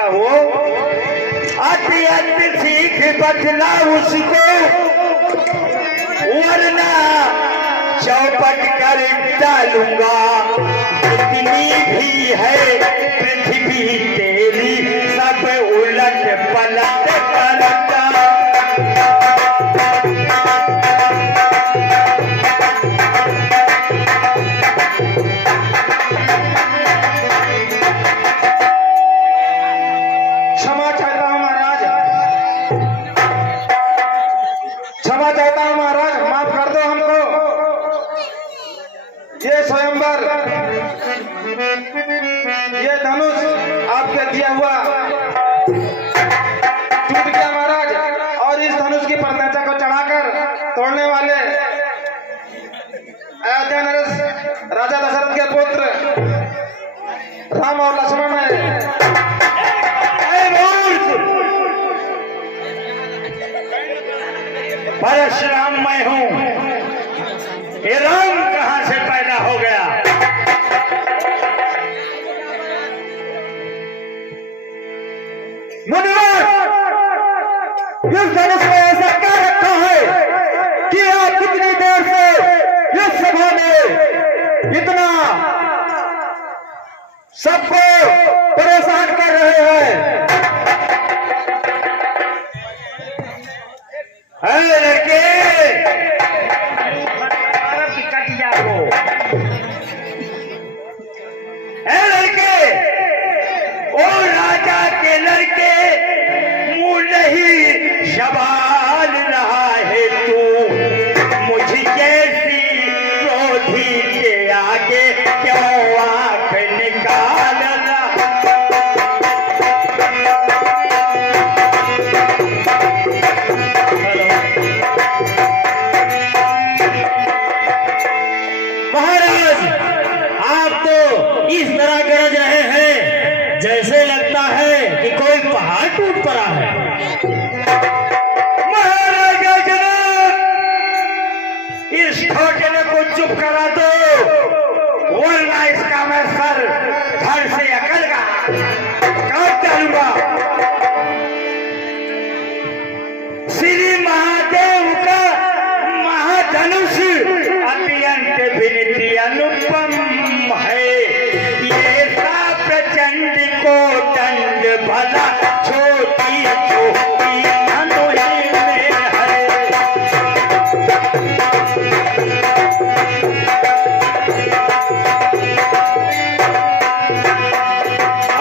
खड़ा हो। आती आती सीख बदला उसको, वरना चौपट कर डालूंगा। जितनी भी है पृथ्वी तेरी, सब उलट पलट करता। क्षमा चाहता हूँ महाराज, क्षमा चाहता हूँ महाराज, माफ कर दो हमको। ये स्वयंवर, ये धनुष आपके दिया हुआ टूट गया महाराज, और इस धनुष की प्रतिष्ठा को चढ़ाकर तोड़ने वाले अयोध्या नरेश राजा दशरथ के पुत्र राम और लक्ष्मण है। परशुराम मैं हूँ, ये राम कहाँ से पैदा हो गया? मुनिवर, इस धनुष में ऐसा क्या रखा है कि आप कितनी देर से इस सभा में इतना सबको परेशान कर रहे हैं? अरे लड़के, कट जाओ। अरे लड़के, ओ राजा के लड़के, मुंह नहीं सवाल रहा है तू। मुझ जैसी क्रोधी के आगे क्यों आंख निकाल रहा? महाराज, आप तो इस तरह गरज रहे हैं जैसे लगता है कि कोई पहाड़ टूट पड़ा है। महाराजा जनाब, इस ठोकने को चुप करा दो, वरना इसका मैं सर धड़ से अकड़गा काट डालूंगा। श्री महादेव का महाधनुष अत्यंत विनती अनुपम है। ये सा प्रचंड को दंड भला छोटी छोटी धनुष में है।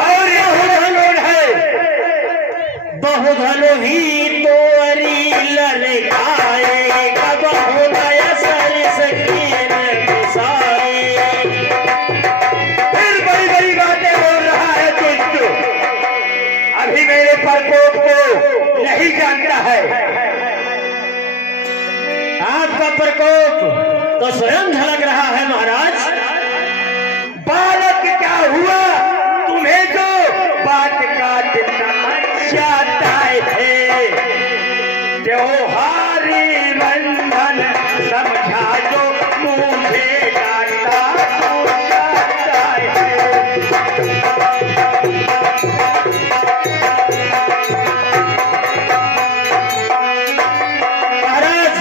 और यह धनुष है, बहुधनु ही तो अरी ललकाएगा, बहुनया सरस कीन गुसाए। फिर बड़ी बड़ी बातें बोल रहा है दुष्ट, अभी मेरे प्रकोप को नहीं जानता है। आपका प्रकोप तो स्वयं झलक रहा है महाराज। बालक क्या हुआ तुम्हें जो बात का जितना चाहता थे? त्योहारी बंधन समझा जो मुझे डांटा तो चाहता है। महाराज,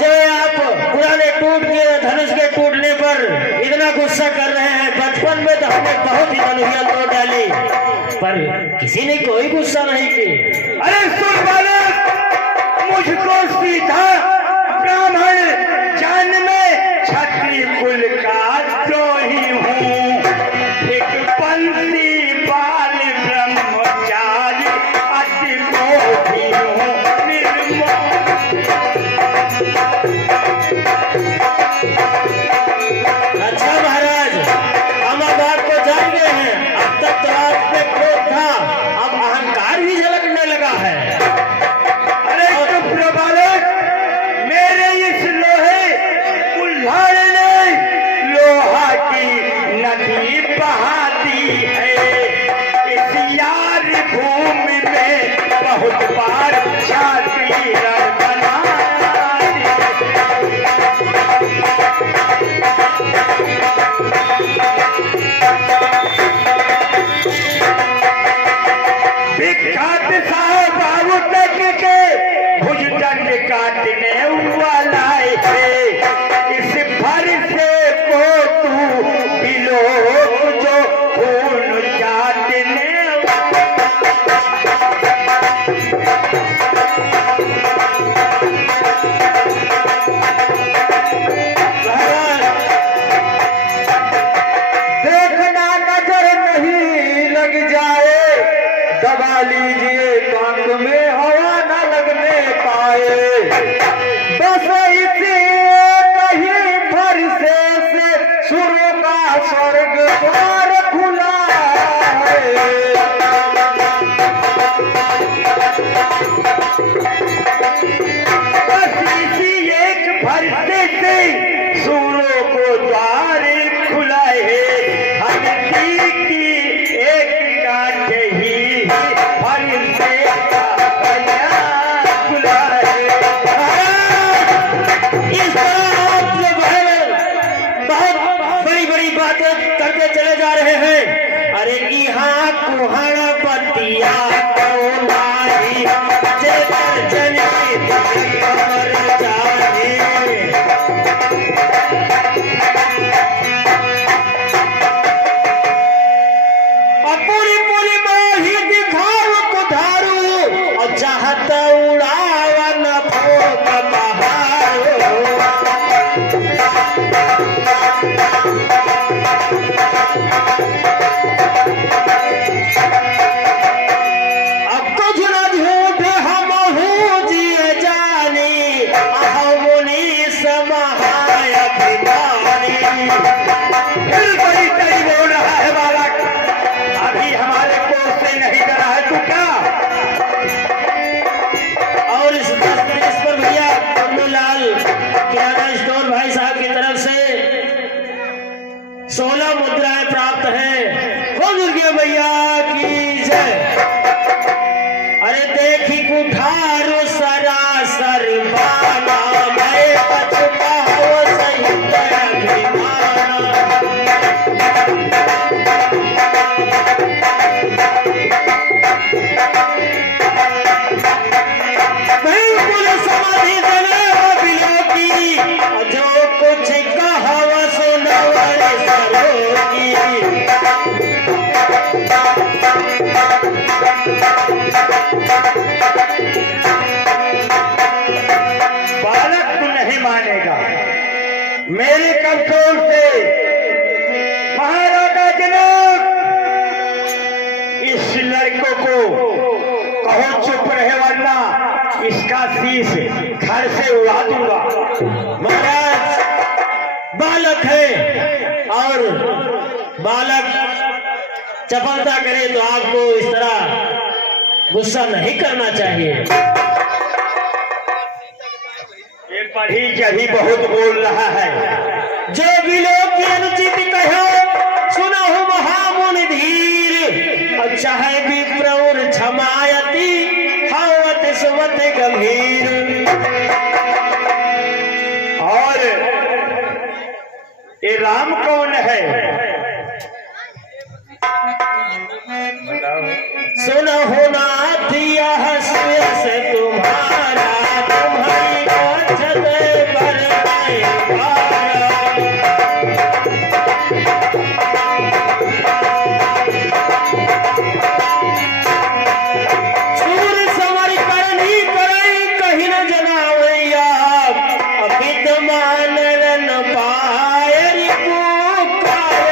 जो आप पुराने टूट के धनुष के टूटने पर इतना गुस्सा कर रहे हैं, बचपन में तो हमने बहुत ही धनुषियां तोड़ डाली, पर किसी ने कोई गुस्सा नहीं की। अरे सुन बालक, मुझको सीधा ब्राह्मण जन्मे क्षत्रिय कुल का द्रोही हूँ। एक पंथी बाल ब्रह्मचारी अति क्रोधी हूँ, निर्मोह। अच्छा महाराज, हम अब आपको जान गए हैं। अब तक तो आप में क्रोध था, अब अहंकार भी झलकने लगा है। अरे चुप रहो बालक, मेरे इस लोहे काट साहब बाबू तक के भुजदंड काटने वाला है इस फर से को तू पिलो जो खून चाटने देखना नजर नहीं लग जाए, दबा लीजिए कांक में हवा न लगने पाए, बस इसी कहीं फरसे से सुरों का स्वर्ग द्वार खुला है। बस इसी एक फरसे से सूरों को द्वार खुला है हल्दी की एक काट ही फरसे का बयान खुला है। इस तरह आप लोग बहुत बड़ी बड़ी बातें करते चले जा रहे हैं। अरे यहाँ कुहाड़ा पतिया कौनाही जेकर जने कमर जाने पूरी पूरी माही दिखाओ कुधारू और चाहत उड़ावा न भोग बहारो। अब कुछ न झूठ हम हूँ जिए जानी अहमुनी समाहाय अभिमानी। फिर बड़ी तेरी बोल रहा है बालक अभी हमारे कोर्स से नहीं डरा है तू क्या और इस पर भैया कुंडूलाल किराना स्टोर भाई साहब की तरफ से 16 मुद्राएं प्राप्त हैं। बुजुर्ग भैया की जय। अरे देखी कुठारो सरासर बाना मैं पछताओ सहित अभिमाना। बिल्कुल समाधि दले बिलो की जो कुछ कहाव सुनवर सरोगी। बालक तू नहीं मानेगा मेरी कंट्रोल से महाराजा जनक इस लड़कों को कहो चुप रहे वरना इसका शीश घर से उड़ा दूंगा। महाराज बालक है और बालक चपलता करे तो आपको इस तरह गुस्सा नहीं करना चाहिए। ये पढ़ी जही बहुत बोल रहा है जो बिलो की अनुचित कहो सुनहु महामुनि धीर और चाहे विप्रौर क्षमायति हावत सुमत गंभीर। और ये राम कौन है सुनहु नाथ यह सुयस तुम्हारा तुम्हारी अक्षत बरमाए पारा। सूर समर करनी करई कहीं न जनावैया अपित मानन पाय रिपु काय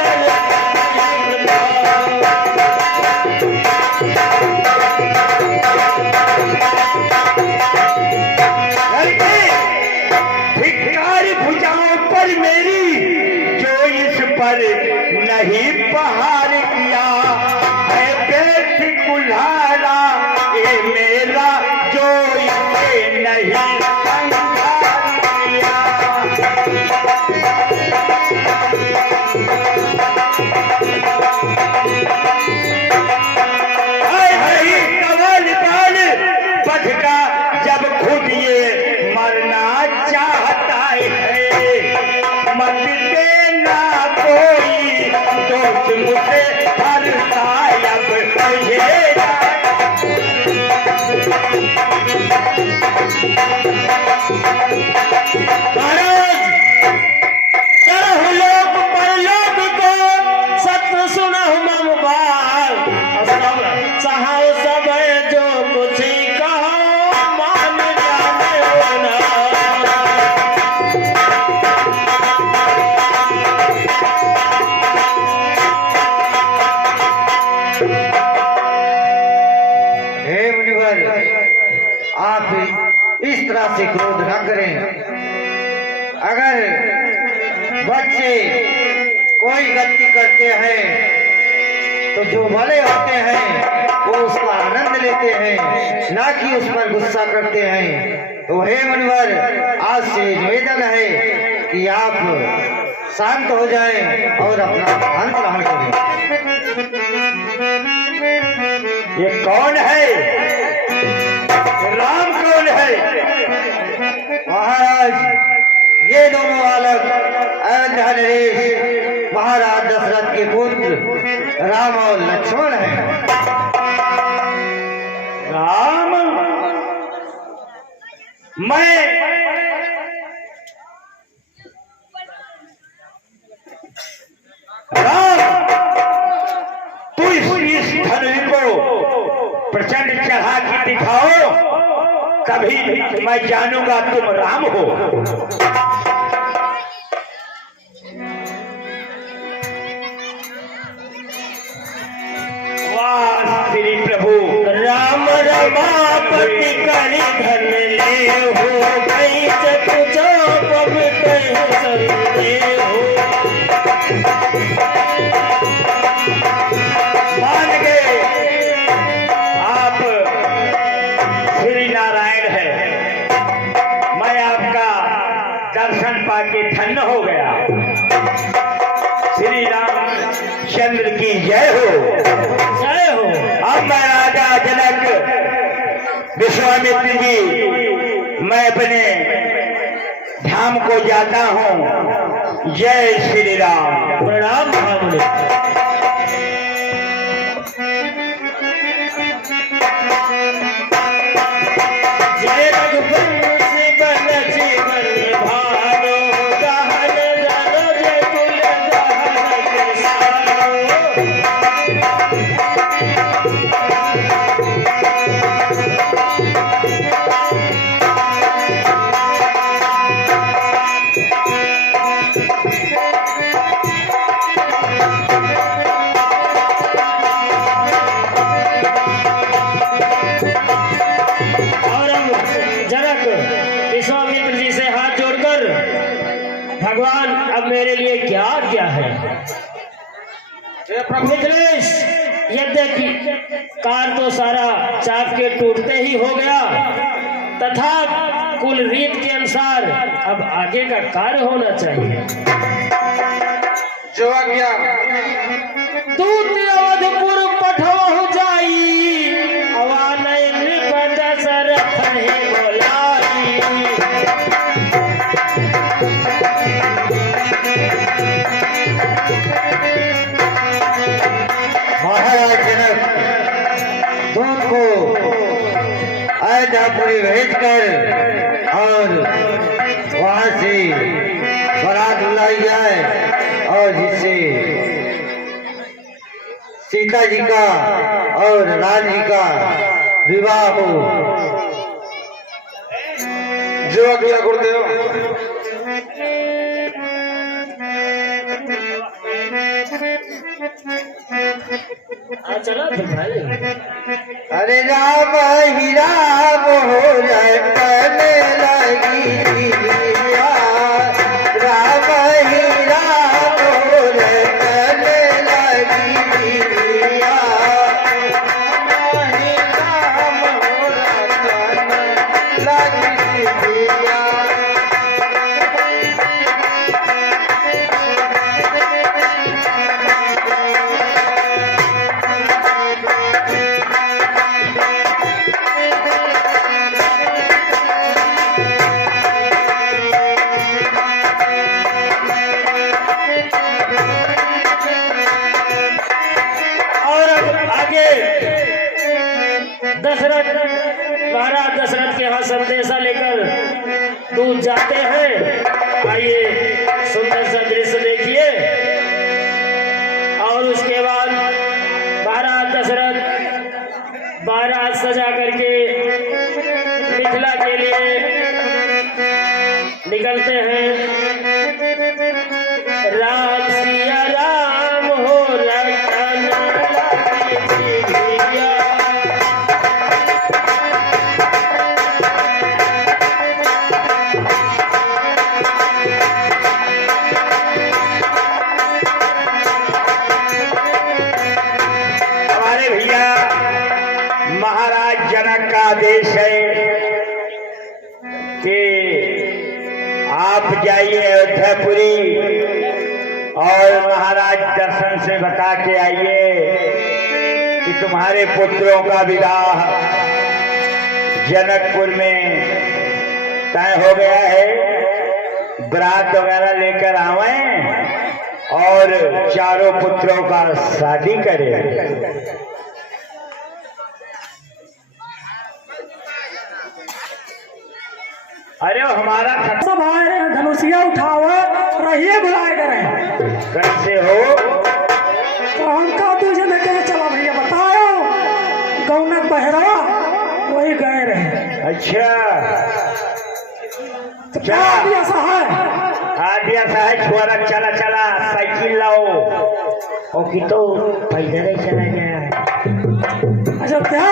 मुनिवर, आप इस तरह से क्रोध न करें। अगर बच्चे कोई गलती करते हैं तो जो बड़े होते हैं वो उसका आनंद लेते हैं, ना कि उस पर गुस्सा करते हैं। तो हे मुनिवर, आज से निवेदन है कि आप शांत हो जाएं और अपना ध्यान ग्रहण करें। ये कौन है? राम कौन है? महाराज, ये दोनों बालक अयोध्या नरेश महाराज दशरथ के पुत्र राम और लक्ष्मण हैं। राम, मैं राम, तू इस धनुष को प्रचंड चढ़ा के दिखाओ, तभी मैं जानूंगा तुम राम हो। वाह श्री प्रभु। राम रमापति करि धन ले हो गई चतु चौपम कहीं संदे हो। मान गए आप श्री नारायण है, मैं आपका दर्शन पाके धन्य हो गया। श्री रामचंद्र की जय हो। जय हो। अब मैं राजा जनक विश्वामित्र जी, मैं अपने धाम को जाता हूँ। जय श्री राम। प्रणाम महामुनि। जय रघुवंश बन जीवन भानो, दहन जन जय कुल दहन किसानो। विश्वामित्र जी से हाथ जोड़कर, भगवान अब मेरे लिए क्या आज्ञा है? मिथिलेश, यद्यपि कार तो सारा चाप के टूटते ही हो गया, तथा कुल रीत के अनुसार अब आगे का कार्य होना चाहिए। जो आज्ञा। दूत अवधपुर पठवहु जाई, अवानय नृप दशरथ ने बोलाई। महाराज जनक दूत को अयोध्यापुरी भेजकर और वहां से बारात बुलाई जाए और जिससे सीता जी का और राम जी का विवाह हो। जो आज्ञा गुरुदेव। चलो फिर भाई। अरे राम ही राम हो जाए कहने लगी दिया, राम ही राम हो जाए कहने लगी दिया, राम ही राम हो जाए कहने लगी दिया। दशरथ, महाराज दशरथ के यहाँ संदेशा लेकर दूत जाते हैं। आइए सुंदर सा दृश्य देखिए। और उसके बाद महाराज दशरथ बारात सजा करके मिथिला के लिए निकलते हैं। राम सिया राम हो रखन लगी जिया। आदेश है कि आप जाइए अयोध्यापुरी और महाराज दर्शन से बता के आइए कि तुम्हारे पुत्रों का विवाह जनकपुर में तय हो गया है। बरात वगैरह लेकर आवे और चारों पुत्रों का शादी करें। अरे वो हमारा सब आए रहे हैं, धनुषिया उठाओ रहिए बुलाए करें। कैसे हो? तो हमका तुझे लेके चला भैया बताओ गौनक बहरवा वही गए रहे। अच्छा तो क्या आदिया सा है? आदिया सा है छोरा, चला चला साइकिल लाओ। ओ कि तो पैदल ही चला गया। अच्छा क्या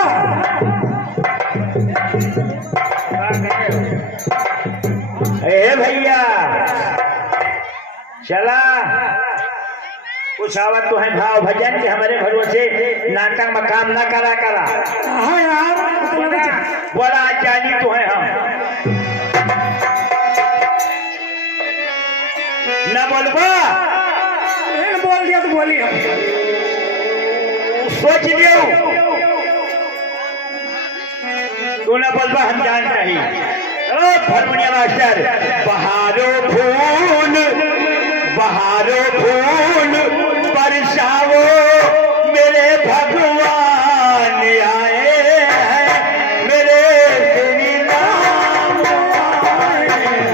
ए भैया चला कुछ आवत तो है भाव भजन के हमारे भरोसे नाटक मकाम ना करा करा। हाँ यार बड़ा जानी तो है हम न बोलबा। बोल दिया तो बोली हम सोच लियो तू न बोलबा हम जान चाहिए। हारमोनियम मास्टर बहारो फूल बरसाओ मेरे भगवान आए हैं, मेरे श्री राम आए हैं।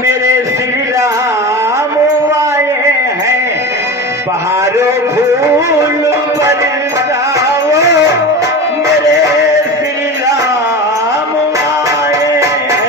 मेरे श्री राम आए हैं, बहारो फूल बरसाओ मेरे श्री राम आए हैं।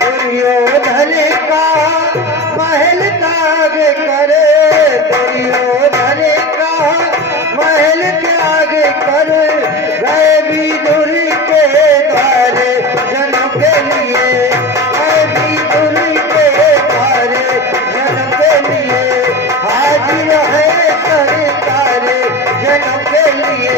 दुर्योधन का महल त्याग करे, दुर्योधन का महल त्याग कर गए विदुर के द्वारे जन्म के लिए, गए विदुर के द्वारे जन्म के लिए, हाजिर है सरकार जन्म के लिए।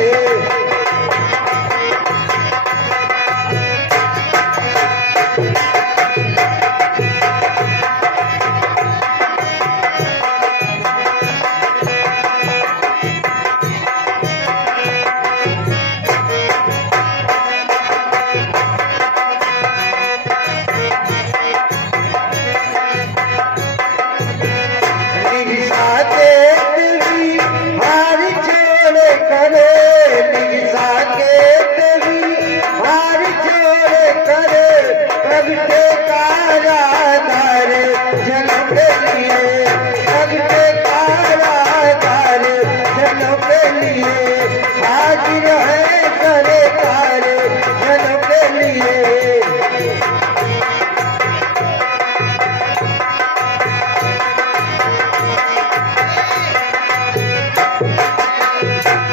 हाजिर है सरकार जनों के लिए।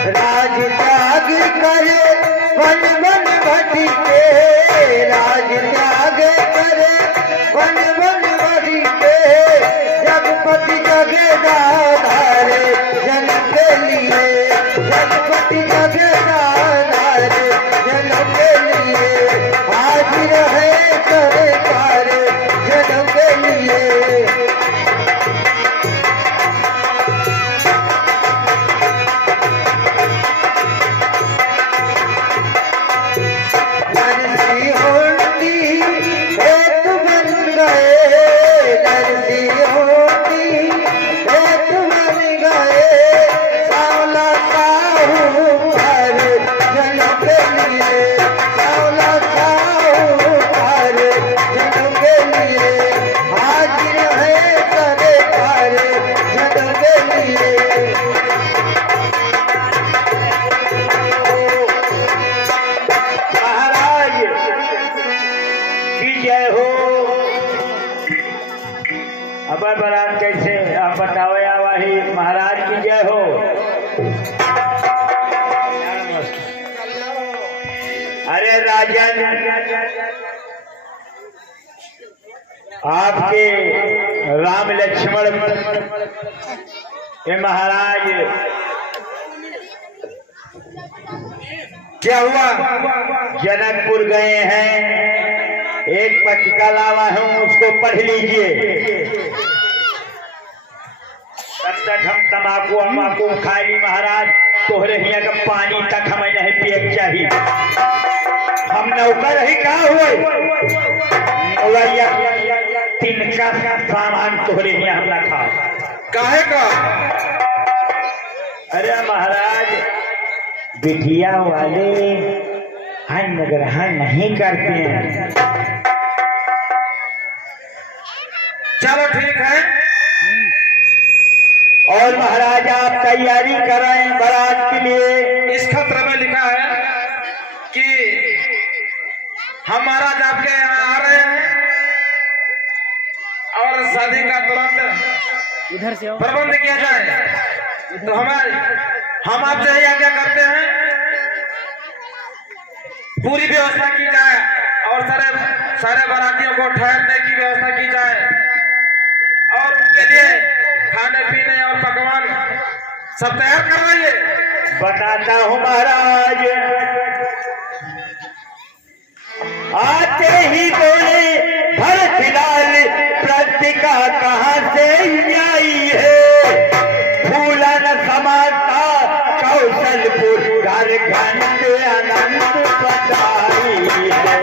राज त्याग करे वन वन भटके, राज त्याग करे वन वन भटके, जगपति जगदाधार जन के लिए, जगपति जगदाधार जन के लिए, हाजिर है सरकार जन के लिए। नरसी होती एक बन गए, नरसी होती एक बन गए, सावला साहूकार जनों के लिए, सावला साहूकार जनों के लिए, हाजिर है सरकार जनों के लिए। महाराज की जय हो। अब बरात कैसे आप बताओ आवाही महाराज की जय हो। अरे राजन आपके राम लक्ष्मण ये महाराज क्या हुआ? जनकपुर गए हैं, एक पत्रिका लावा हूं उसको पढ़ लीजिए। तब तक हम तमाकू अमाकू खा ली महाराज, तोहरे हिया का पानी तक हमें नहीं पिए चाहिए। हम नौकर ही कहा हुए तिनका सामान तोहरे हिया हम ना खा। काहे का? अरे महाराज बिटिया वाले अन्न ग्रहण नहीं करते हैं। चलो ठीक है। और महाराज आप तैयारी करें बारात के लिए। इस खत में लिखा है कि हम महाराज आपके यहाँ आ रहे हैं और शादी का तुरंत इधर से आओ। प्रबंध किया जाए। तो हम आपसे यह क्या करते हैं, पूरी व्यवस्था की जाए और सारे बारातियों को ठहरने की व्यवस्था की जाए और उनके लिए खाने पीने और पकवान सब तैयार करवाइए। बताता हूँ महाराज। आते ही बोले भरतलाल प्रतिका कहाँ से आई है, फूला न समाता कौशलपुर घर घंट अनंत बधाई है।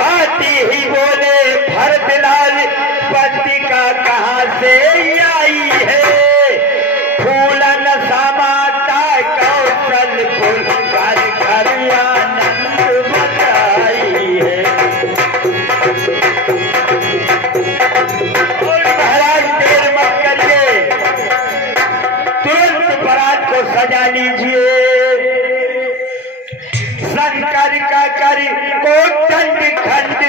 आते ही बोले भरतलाल पत्रिका कहाँ से आई है, फूलन समाता कौशलपुर घर घर आनंद बधाई है। और महाराज देर मत करिए, तुरंत बारात को सजा लीजिए। शंकर का कर कोटंड खंड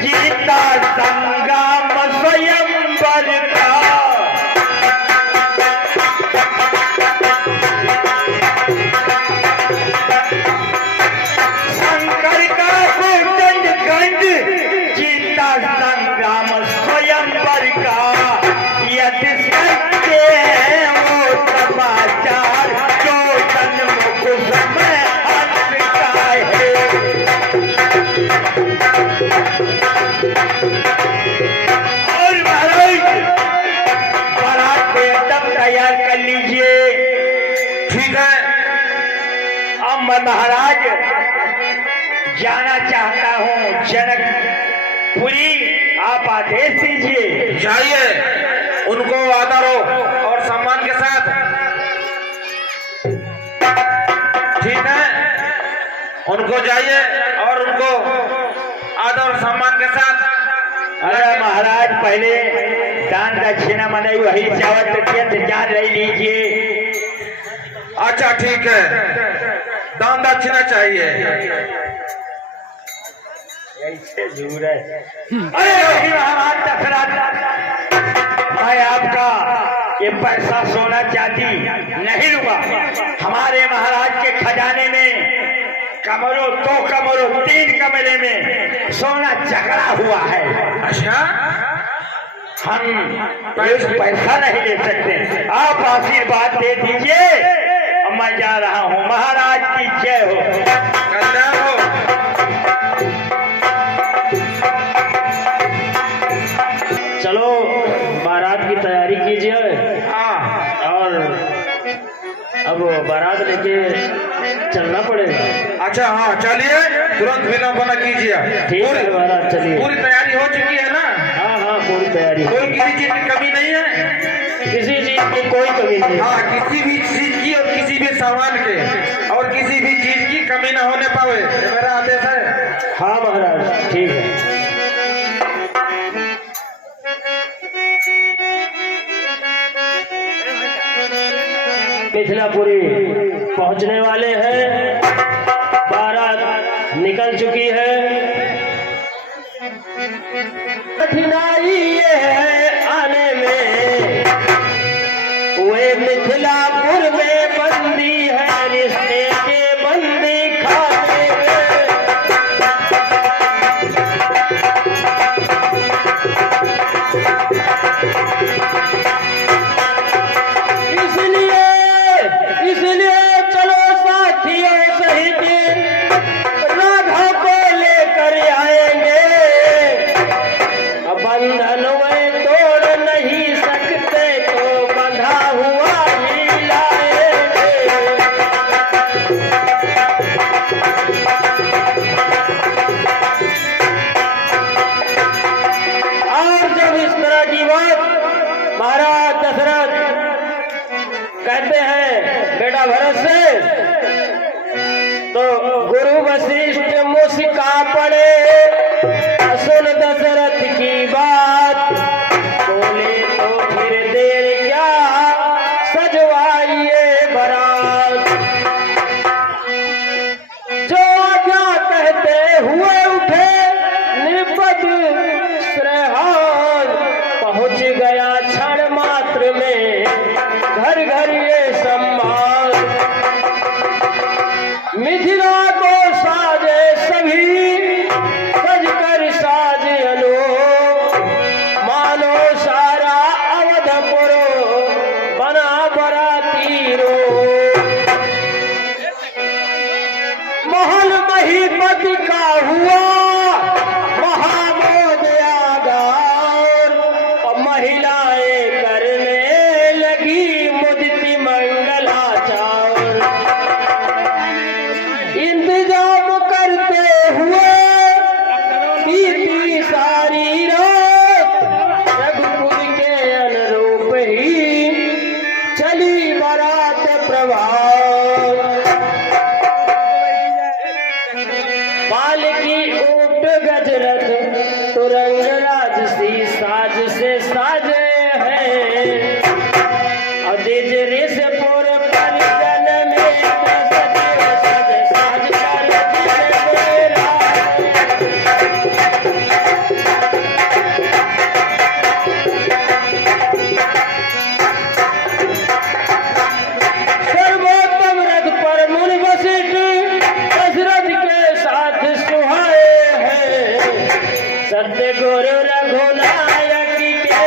जीता संग्राम स्वयंवर का, शंकर का कोटंड खंड जीता संग्राम स्वयंवर का, यदि सत्य है वो समाचार जो जन्मुख समय का है। और महाराज बारात को एकदम तैयार कर लीजिए। ठीक है। अब मैं महाराज जाना चाहता हूँ जनकपुरी, आप आदेश दीजिए। जाइए, उनको आदर और सम्मान के साथ, ठीक है, उनको जाइए और उनको आदर और सम्मान के साथ अरे महाराज पहले दान दक्षिणा मनाई वही चावत जान रही लीजिए। अच्छा ठीक है, दान दक्षिणा चाहिए। ऐसे झूठ है। अरे वही महाराज दशरथ, मैं आपका ये पैसा सोना चांदी नहीं लूंगा। हमारे महाराज के खजाने में कमरों 2 कमरों 3 कमरे में सोना जकड़ा हुआ है। अच्छा, हम पैसा नहीं ले सकते, आप आशीर्वाद दे दीजिए। मैं जा रहा हूँ, महाराज की जय हो। कल्याण हो। चलो बारात की तैयारी कीजिए। हाँ, और अब बारात लेके चलना पड़ेगा। अच्छा हाँ चलिए, तुरंत विलंब न कीजिए। ठीक है महाराज, चलिए। पूरी तैयारी हो चुकी है ना? हाँ हाँ, पूरी तैयारी। कोई किसी चीज की कमी नहीं है? किसी चीज की कोई कमी नहीं। हाँ, किसी भी चीज की और किसी भी सामान के और किसी भी चीज की कमी न होने पावे, ये मेरा आदेश है। हाँ महाराज, ठीक है। मिथिलापुरी पहुंचने वाले हैं, बारात निकल चुकी है। कठिनाई ये है आने में, वे मिथिलापुर में बंदी है, रिश्ते के बंदी खाने में। इसलिए चलो साथियों सहित राधा को लेकर आएंगे। अब बंधन में तोड़ नहीं सकते तो बंधा हुआ ही लाएंगे। और जब इस तरह की बात महाराज दशरथ कहते हैं बेटा भरत से, तो गुरु वशिष्ठ मुस्का पड़े, सुन दशरथ की बात, बोले तो फिर देर क्या सजवाइए बारात। जो आज्ञा कहते हुए उठे निपट श्रेहान, पहुंच गया क्षण मात्र में घर घर ये सम्मान। मिथिला को साजे सभी सज कर साज अनूप, मानो सारा अवधपुरो बना बराती रो। महल महीपति का हुआ महामोद आगार, और महिलाएं करने लगी मुदिति मंगलाचार। इंतजाम करते हुए बीती सारी रात, रघुकुल के अनुरूप ही चली बारात प्रभात। पालकी ऊंट गजरथ तुरंग राजसी साज से साजे हैं, और दिजरे से पुर परिजन में सज साज कर मेरा। सर्वोत्तम रथ पर मुनि वशिष्ठ दशरथ के साथ सुहाए हैं, सत्य गुरु रघुनायक के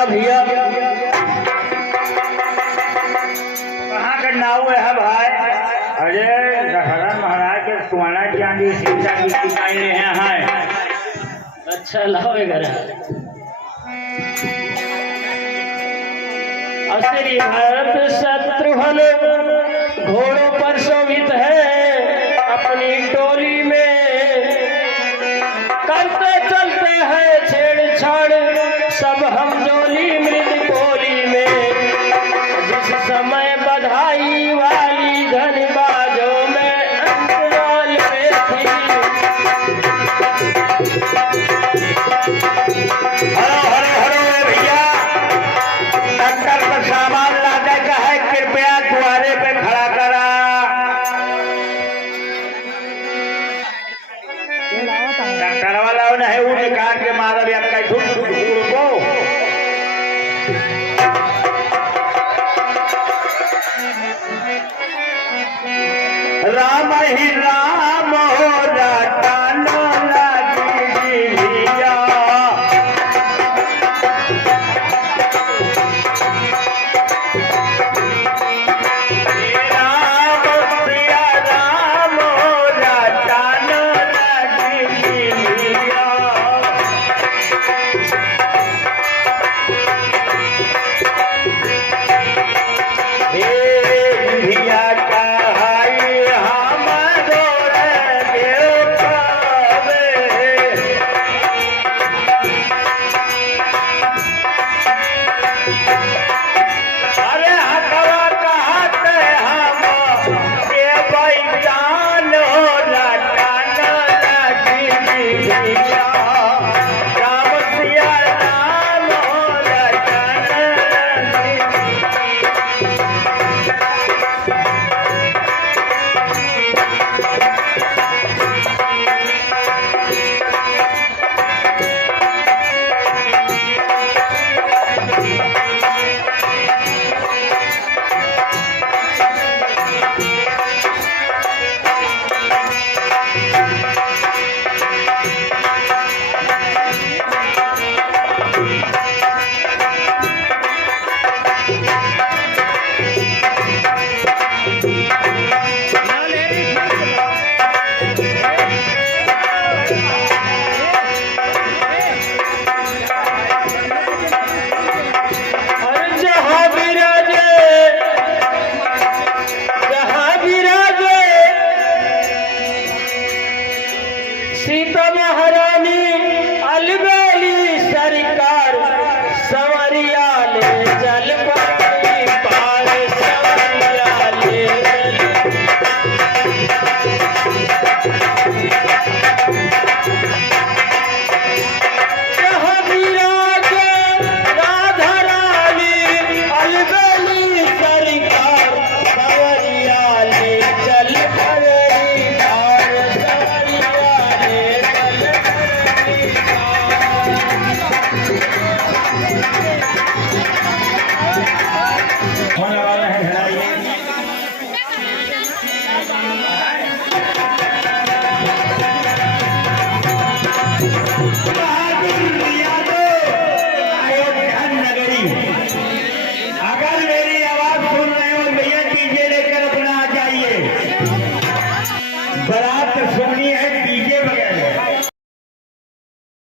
का भैया कहाँ का नाव है भाई? अरे दशहरा महाराज के सोना चांदी सीता की किसाई हैं। अच्छा लाओ घर श्री भरत शत्रुघ्न घोड़ों पर शोभित है अपनी टोली में, करते चलते हैं छेड़छाड़ सब हम जोली मृद बोली में। जिस समय बधाई वाली धन बाजों में अंतराल में थी। हलो हलो हलो भैया, टक्कर पर सामान लाने का है, कृपया द्वारे पे खड़ा करा। टक्कर वाला नहीं वो निकाल के मारा भी आपका झूठ को। राम ही